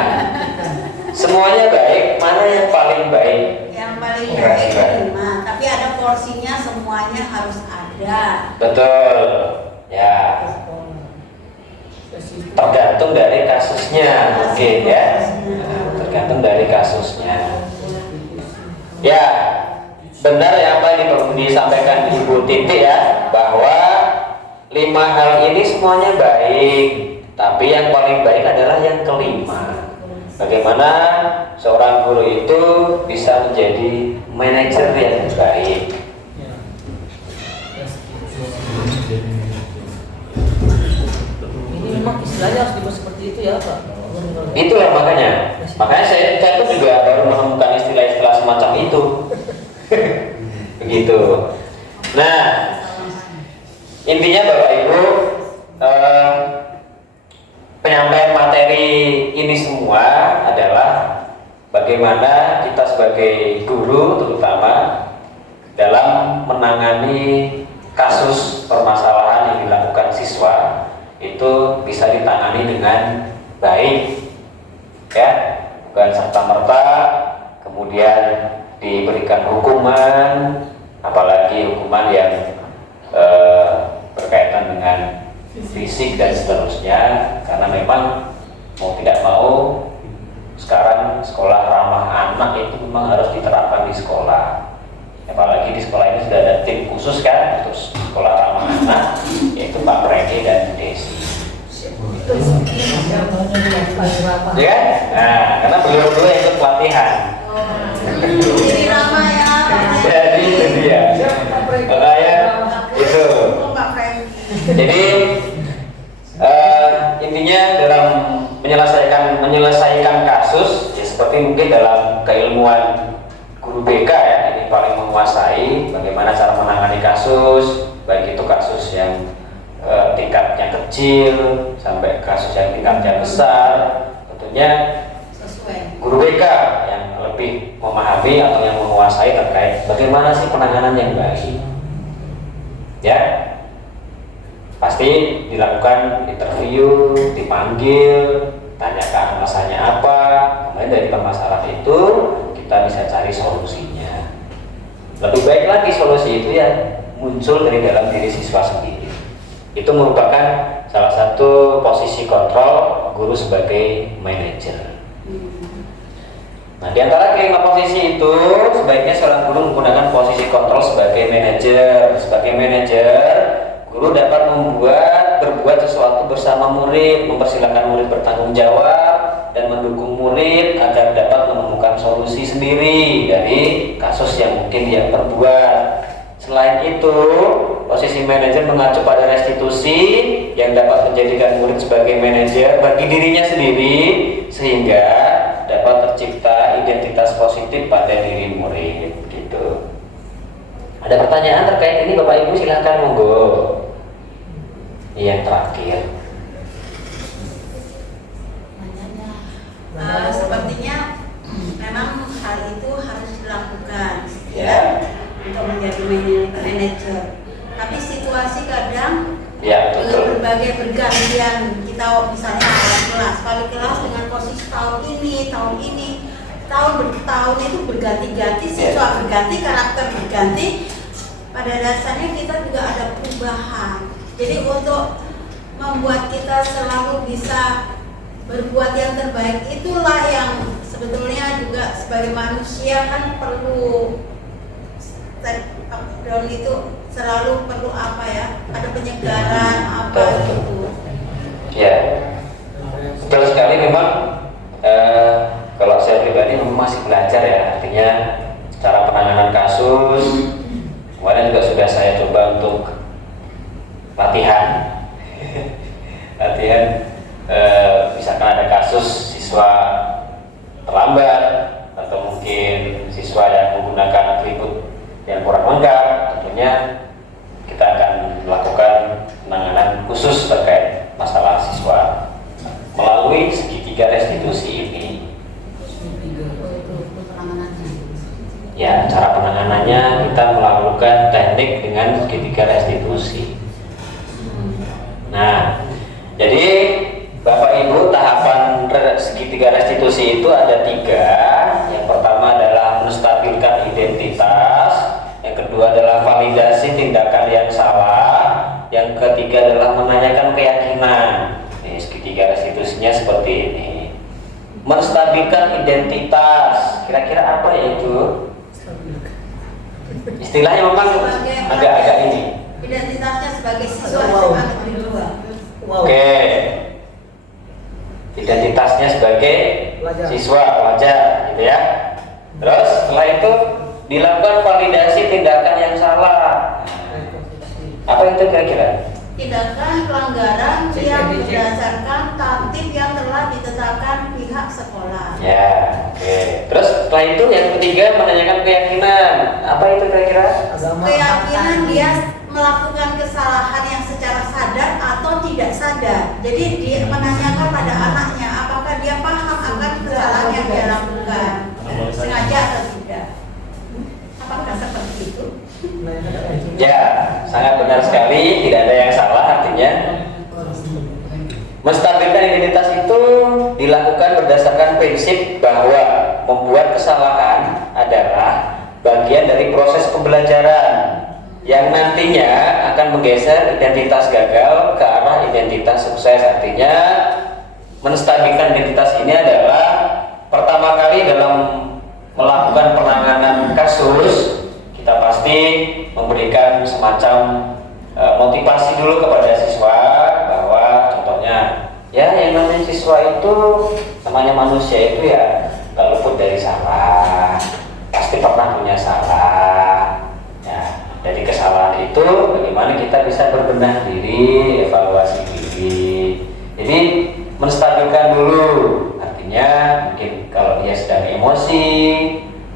semuanya baik, mana yang paling baik? Yang paling baik 5, tapi ada porsinya, semuanya harus ada. Betul. Ya. Tergantung dari kasusnya mungkin ya. Nah, tergantung dari kasusnya. Ya, benar ya apa yang disampaikan Ibu Titi ya, bahwa 5 hal ini semuanya baik, tapi yang paling baik adalah yang kelima. Bagaimana seorang guru itu bisa menjadi manajer yang baik. Ini memang istilahnya harus dibuat seperti itu ya Pak. Itulah makanya saya tuh juga baru menemukan istilah-istilah semacam itu. Begitu. Nah, intinya Bapak Ibu, penyampaian materi ini semua adalah bagaimana kita sebagai guru terutama dalam menangani kasus permasalahan yang dilakukan siswa itu bisa ditangani dengan baik, ya, bukan serta-merta kemudian diberikan hukuman, apalagi hukuman yang berkaitan dengan fisik dan seterusnya, karena memang mau tidak mau sekarang sekolah ramah anak itu memang harus diterapkan di sekolah. Apalagi di sekolah ini sudah ada tim khusus kan untuk sekolah ramah anak, yaitu Pak Franky dan Desi. Ya kan? Nah, karena beliau-beliau yang ikut pelatihan. Jadi ramah ya. Jadi itu dia. Makanya itu. Pak Franky. Jadi intinya dalam menyelesaikan kasus ya seperti mungkin dalam keilmuan guru BK ya, ini paling menguasai bagaimana cara menangani kasus, baik itu kasus yang tingkatnya kecil sampai kasus yang tingkatnya besar. Tentunya Sesuai. guru BK yang lebih memahami atau yang menguasai terkait bagaimana sih penanganan yang baik. Ya, pasti dilakukan interview, dipanggil, tanyakan alasannya apa, kemudian dari permasalahan itu kita bisa cari solusinya. Lebih baik lagi solusi itu ya muncul dari dalam diri siswa sendiri. Itu merupakan salah satu posisi kontrol guru sebagai manajer. Nah, di antara kelima posisi itu sebaiknya seorang guru menggunakan posisi kontrol sebagai manajer. Sebagai manajer, guru dapat berbuat sesuatu bersama murid, mempersilahkan murid bertanggung jawab dan mendukung murid agar dapat menemukan solusi sendiri dari kasus yang mungkin dia perbuat. Selain itu, posisi manajer mengacu pada restitusi yang dapat menjadikan murid sebagai manajer bagi dirinya sendiri sehingga dapat tercipta identitas positif pada diri murid. Gitu. Ada pertanyaan terkait ini Bapak Ibu, silahkan monggo. yang terakhir. Sepertinya memang hal itu harus dilakukan Ya. untuk menjadi manajer. Tapi situasi kadang Ya, dengan betul. berbagai pergantian, kita misalnya wali kelas dengan posisi tahun ini, tahun itu berganti-ganti, siswa berganti, karakter berganti. Pada dasarnya kita juga ada perubahan. Jadi untuk membuat kita selalu bisa berbuat yang terbaik, itulah yang sebetulnya juga sebagai manusia kan perlu step up down itu selalu perlu apa ya, ada penyegaran apa gitu. Ya, betul sekali memang. Kalau saya pribadi memang masih belajar ya, artinya cara penanganan kasus. Kemarin juga sudah saya coba untuk latihan, misalkan ada kasus siswa terlambat atau mungkin siswa yang menggunakan atribut yang kurang lengkap, tentunya kita akan melakukan penanganan khusus terkait masalah siswa melalui segitiga restitusi ini. Ya, cara penanganannya kita melakukan teknik dengan segitiga restitusi. Nah, jadi Bapak Ibu, tahapan segitiga restitusi itu ada 3. Yang pertama adalah menstabilkan identitas, yang kedua adalah validasi tindakan yang salah, yang ketiga adalah menanyakan keyakinan. Segitiga restitusinya seperti ini. Menstabilkan identitas, kira-kira apa ya itu? Istilahnya memang agak-agak ini. Identitasnya sebagai siswa SMA Negeri 2. Oke. Identitasnya sebagai siswa wajar, gitu ya. Terus setelah itu dilakukan validasi tindakan yang salah. Apa itu kira-kira? Tindakan pelanggaran yang berdasarkan tatib yang telah ditetapkan pihak sekolah. Ya, oke. Terus setelah itu yang ketiga menanyakan keyakinan. Apa itu kira-kira? Keyakinan dia melakukan kesalahan yang secara sadar atau tidak sadar. Jadi dia menanyakan pada anaknya apakah dia paham akan kesalahan yang dia lakukan, sengaja atau tidak. Apakah seperti itu? Ya, sangat benar sekali. Tidak ada yang salah, artinya menstabilkan identitas itu dilakukan berdasarkan prinsip bahwa membuat kesalahan adalah bagian dari proses pembelajaran yang nantinya akan menggeser identitas gagal ke arah identitas sukses. Artinya menstabilkan identitas ini adalah pertama kali dalam melakukan penanganan kasus, kita pasti memberikan semacam motivasi dulu kepada siswa bahwa contohnya ya yang namanya siswa itu, namanya manusia itu ya gak luput dari salah, pasti pernah punya salah ya. Dari kesalahan itu bagaimana kita bisa berbenah diri, evaluasi diri. Jadi menstabilkan dulu, artinya mungkin kalau dia sedang emosi,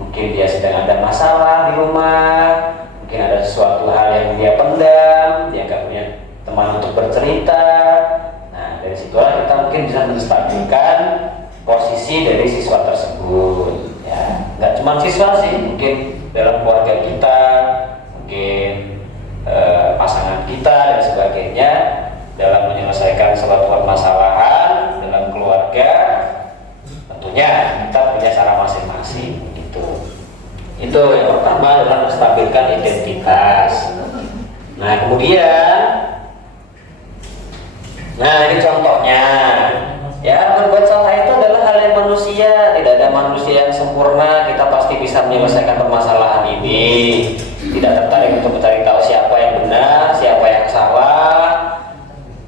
mungkin dia sedang ada masalah di rumah, mungkin ada sesuatu hal yang dia pendam, dia nggak punya teman untuk bercerita. Nah, dari situlah kita mungkin bisa menstabilkan posisi dari siswa tersebut. Ya, nggak cuma siswa sih, mungkin dalam keluarga kita, mungkin pasangan kita dan sebagainya, dalam menyelesaikan suatu permasalahan dalam keluarga. Tentunya kita punya cara masing-masing. Itu yang pertama adalah menstabilkan identitas. Nah kemudian, ini contohnya ya, berbuat salah itu adalah hal yang manusia. Tidak ada manusia yang sempurna. Kita pasti bisa menyelesaikan permasalahan ini. Tidak tertarik untuk mencari tahu siapa yang benar, siapa yang salah.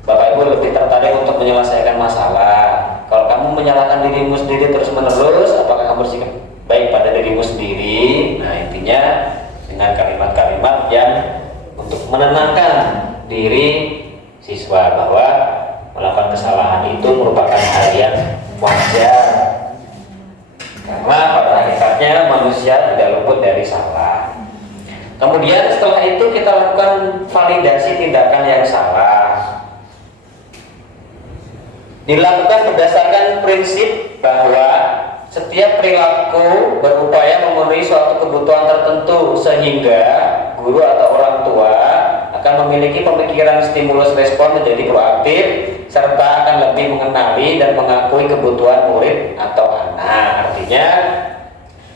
Bapak Ibu lebih tertarik untuk menyelesaikan masalah. Kalau kamu menyalahkan dirimu sendiri terus menerus, apakah kamu bersikap baik pada dirimu sendiri? Nah intinya dengan kalimat-kalimat yang untuk menenangkan diri siswa bahwa melakukan kesalahan itu merupakan hal yang wajar, karena pada hakikatnya manusia tidak luput dari salah. Kemudian setelah itu kita lakukan validasi tindakan yang salah. dilakukan berdasarkan prinsip bahwa setiap perilaku berupaya memenuhi suatu kebutuhan tertentu sehingga guru atau orang tua akan memiliki pemikiran stimulus respon menjadi proaktif serta akan lebih mengenali dan mengakui kebutuhan murid atau anak. Artinya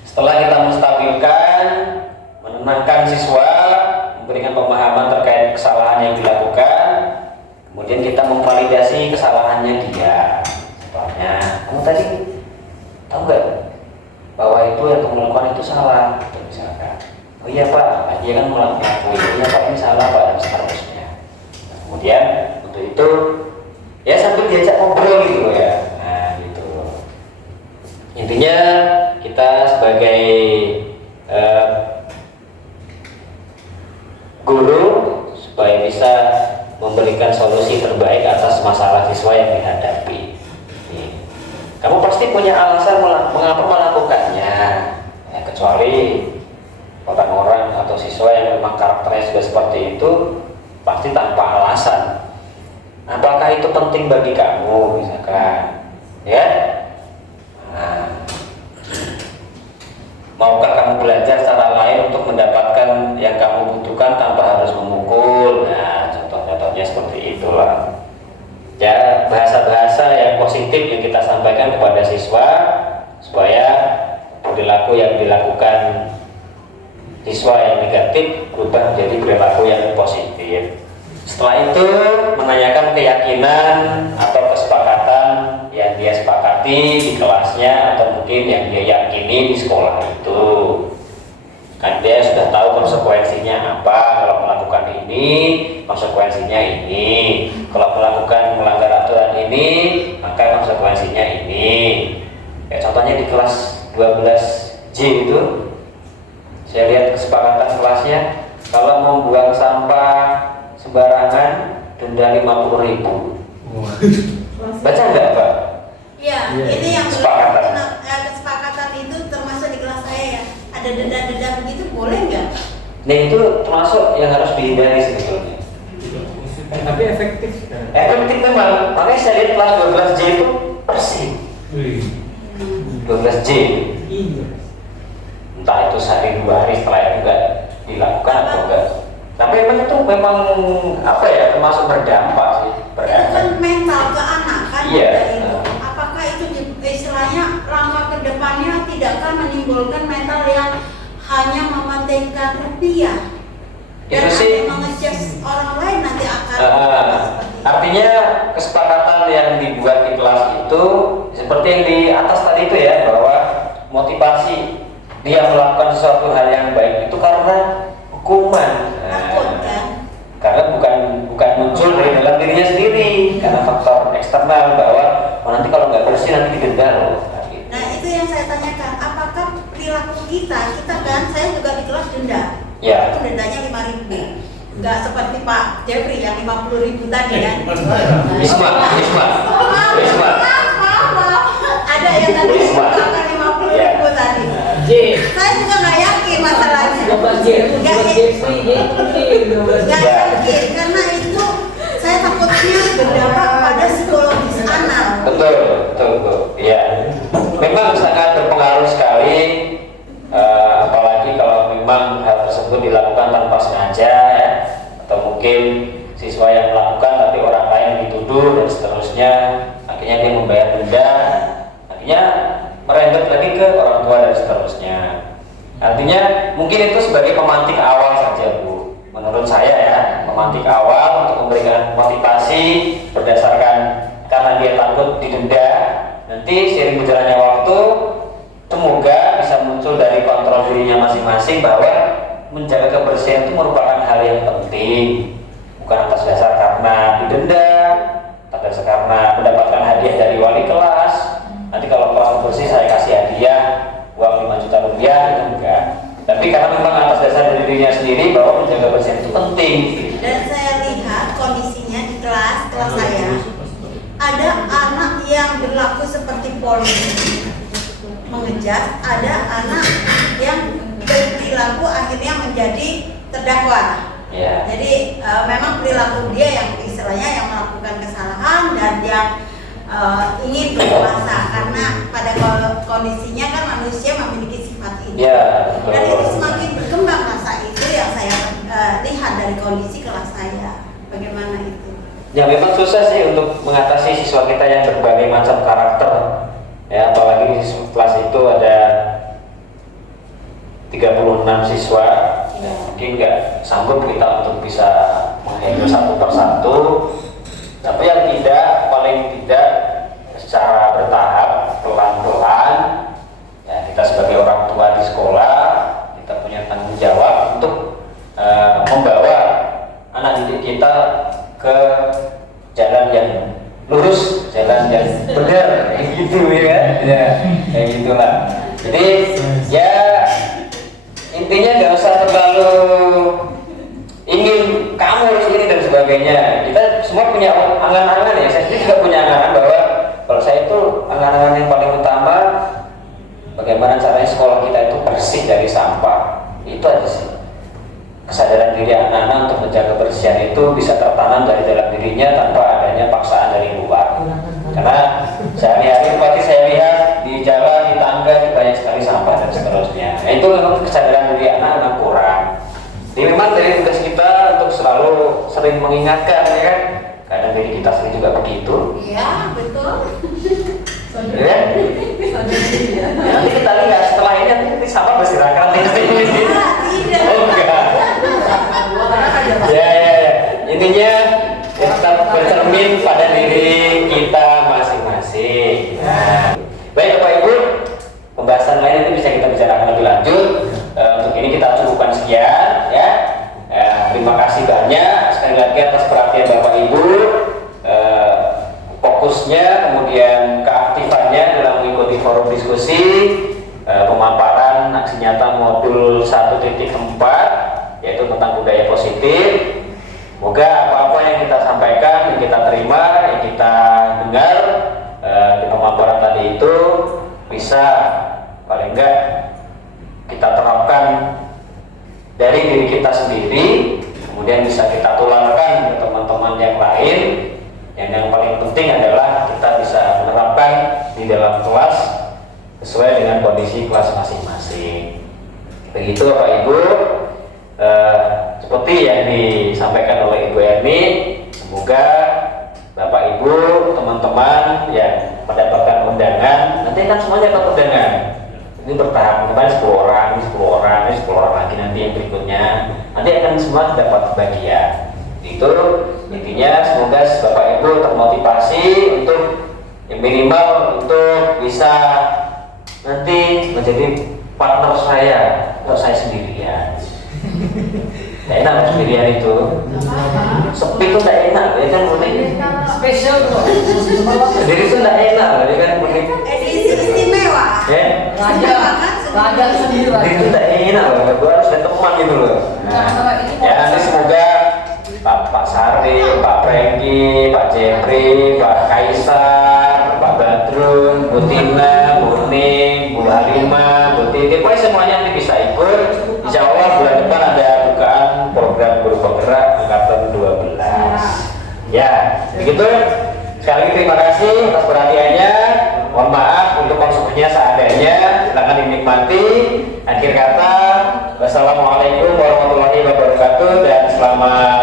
setelah kita menstabilkan, menenangkan siswa, memberikan pemahaman terkait kesalahan yang dilakukan, kemudian kita memvalidasi kesalahannya dia. Contohnya, kamu tadi tahu nggak bahwa itu yang kamu lakukan itu salah, misalkan. Oh iya Pak, dia kan mengakui, iya Pak ini salah Pak, dan seterusnya. Nah, kemudian untuk itu ya sambil diajak ngobrol gitu loh ya. Nah gitu. Intinya kita sebagai guru supaya bisa memberikan solusi terbaik atas masalah siswa yang dihadapi. Nih, kamu pasti punya alasan mengapa melakukannya, ya, kecuali orang-orang atau siswa yang memang karakternya sudah seperti itu pasti tanpa alasan. Apakah itu penting bagi kamu, misalkan, ya? Nah, maukah kamu belajar cara lain untuk mendapatkan yang kamu butuhkan tanpa harus memukul? Nah, contoh-contohnya seperti itulah. Ya, bahasa-bahasa yang positif yang kita sampaikan kepada siswa supaya perilaku yang dilakukan siswa yang negatif berubah menjadi perilaku yang positif. Setelah itu menanyakan keyakinan atau kesepakatan yang dia sepakati di kelasnya atau mungkin yang dia yakini di sekolah itu. Kan dia sudah tahu konsekuensinya apa kalau melakukan ini, konsekuensinya ini. Kalau melakukan melanggar aturan ini, maka konsekuensinya ini. Kayak contohnya di kelas 12J itu, saya lihat kesepakatan kelasnya, kalau membuang sampah sembarangan denda 50.000. Baca enggak Pak? Ya, ini yang Kesepakatan. kesepakatan itu termasuk di kelas saya ya. Ada denda-denda begitu boleh nggak? Nah itu termasuk yang harus dihindari sebetulnya. Tapi efektif. Efektif memang, makanya saya lihat kelas 12J itu bersih. 12J. Iya. Entah itu sehari 2 hari setelah itu enggak dilakukan atau enggak. Tapi memang itu memang apa ya, termasuk berdampak sih, Itu kan berefek. mental ke anak kan. Iya. Itu. Apakah itu istilahnya langkah ke depannya tidakkah menimbulkan mental yang hanya mementingkan rupiah? Dan Itu sih. mengejek orang lain nanti akan seperti itu. Artinya kesepakatan yang dibuat di kelas itu seperti yang di atas tadi itu ya, bahwa motivasi dia melakukan sesuatu hal yang baik itu karena hukuman. Takut kan? Karena bukan muncul dari dalam dirinya sendiri, karena faktor eksternal bahwa nanti kalau nggak bersih nanti didenda loh. Gitu. Nah itu yang saya tanyakan, apakah perilaku kita kan, saya juga di kelas denda. Ya. Itu dendanya 5.000. Enggak seperti Pak Jeffrey yang 50.000 tadi kan. Wisma. Ada yang tadi Wisma. angka 50.000 tadi. J. Saya juga nggak yakin masalahnya. 12 J itu Nggak 12 Jeffrey J. nggak yakin karena itu saya takutnya berdampak pada psikologis anak. Betul. Ya, memang sangat berpengaruh sekali, apalagi kalau memang hal tersebut dilakukan tanpa sengaja, ya, atau mungkin siswa yang melakukan tapi orang lain dituduh dan seterusnya, akhirnya dia membayar denda, akhirnya merembet lagi ke orang tua dan seterusnya. Artinya mungkin itu sebagai pemantik awal saja Bu, menurut saya ya, pemantik awal untuk memberikan motivasi berdasarkan karena dia takut didenda. Nanti seiring berjalannya waktu semoga bisa muncul dari kontrol dirinya masing-masing bahwa menjaga kebersihan itu merupakan hal yang penting, bukan atas dasar karena didenda, atas dasar karena mendapatkan hadiah dari wali kelas. Nanti kalau kelas bersih saya kasih hadiah uang 5 juta rupiah, itu enggak. Tapi karena memang atas dasar dari dirinya sendiri bahwa menjaga kebersihan itu penting. Dan saya lihat kondisinya di kelas saya ada anak yang berlaku seperti polisi mengejar, ada anak yang berperilaku akhirnya menjadi terdakwa. Ya. Jadi memang perilaku dia yang istilahnya yang melakukan kesalahan dan yang ingin berpuasa karena pada kondisinya kan manusia memiliki sifat itu. Ya, Dan itu betul. semakin berkembang rasa itu yang saya lihat dari kondisi kelas saya. Bagaimana itu? Ya memang susah sih untuk mengatasi siswa kita yang berbagai macam karakter. Ya, apalagi di kelas itu ada 36 siswa. Ya, mungkin nggak sanggup kita untuk bisa menghandle satu persatu. Tapi yang tidak, paling tidak secara bertahap, pelan-pelan, ya kita sebagai orang tua di sekolah, kita punya tanggung jawab untuk membawa anak didik kita ke jalan yang lurus, jalan yang benar, kayak gitu ya, ya kayak gitulah. Jadi ya intinya nggak usah terlalu ingin kamu harus ini dan sebagainya. Kita semua punya angan-angan ya. Saya sendiri juga punya angan-angan bahwa kalau saya itu angan-angan yang paling utama bagaimana caranya sekolah kita itu bersih dari sampah. Itu aja sih. Kesadaran diri anak-anak untuk menjaga kebersihan itu bisa tertanam dari dalam dirinya tanpa adanya paksaan dari luar. Karena sehari-hari pasti saya lihat di jalan, di tangga, di banyak sekali sampah dan seterusnya. Nah, itu memang kesadaran diri anak-anak kurang. Jadi memang dari tugas kita untuk selalu sering mengingatkan, ya kan? Kadang diri kita sendiri juga begitu. Iya, betul. Ya? Nanti kita lihat setelah ini nanti sampah berserakan di sini. Tidak. Oh enggak. Ya. Intinya tetap bercermin pada diri kita masing-masing. Nah, baik Bapak Ibu, pembahasan lain nanti bisa kita bicarakan lebih lanjut. Untuk ini kita cukupkan sekian, ya. Terima kasih banyak sekali lagi atas perhatian Bapak Ibu. Fokusnya, kemudian keaktifannya dalam mengikuti forum diskusi pemaparan aksi nyata modul 1.4 yaitu tentang budaya positif. Semoga apa-apa yang kita sampaikan, yang kita terima, yang kita dengar di pemaparan tadi itu bisa paling enggak kita terapkan dari diri kita sendiri, kemudian bisa kita tularkan ke teman-teman yang lain. Yang paling penting adalah kita bisa menerapkan di dalam kelas sesuai dengan kondisi kelas masing-masing. Begitu Bapak Ibu, seperti yang disampaikan oleh Ibu Erni, semoga Bapak Ibu, teman-teman yang mendapatkan undangan, nanti kan semuanya dapat undangan. Ini bertahap, kemarin 10 orang, ini 10 orang, ini 10 orang lagi nanti yang berikutnya. Nanti akan semua dapat bagian. Itu intinya semoga Bapak Ibu termotivasi untuk yang minimal untuk bisa nanti menjadi partner saya, kalau saya sendirian. Tidak enak sendirian itu. Sepi itu tidak enak, ya kan? Spesial tuh. Sendiri itu tidak enak, ya kan? Edisi istimewa. Ya. Raja sendiri. Sendiri itu tidak enak loh. Gue harus ada teman gitu loh. Nah, ya nanti semoga Pak Sari, Pak Franky, Pak Jeffrey, Pak Kaisar, Pak Badrun, Bu Tina, Bu Ning, Bu Halimah, Bu Titi, pokoknya semuanya nanti bisa ikut. Insya Allah bulan depan ada bukaan program guru penggerak angkatan 12. Ya, begitu. Sekali lagi terima kasih atas perhatiannya. Mohon maaf untuk konsumsinya seadanya. Silakan dinikmati. Akhir kata, wassalamualaikum warahmatullahi wabarakatuh dan selamat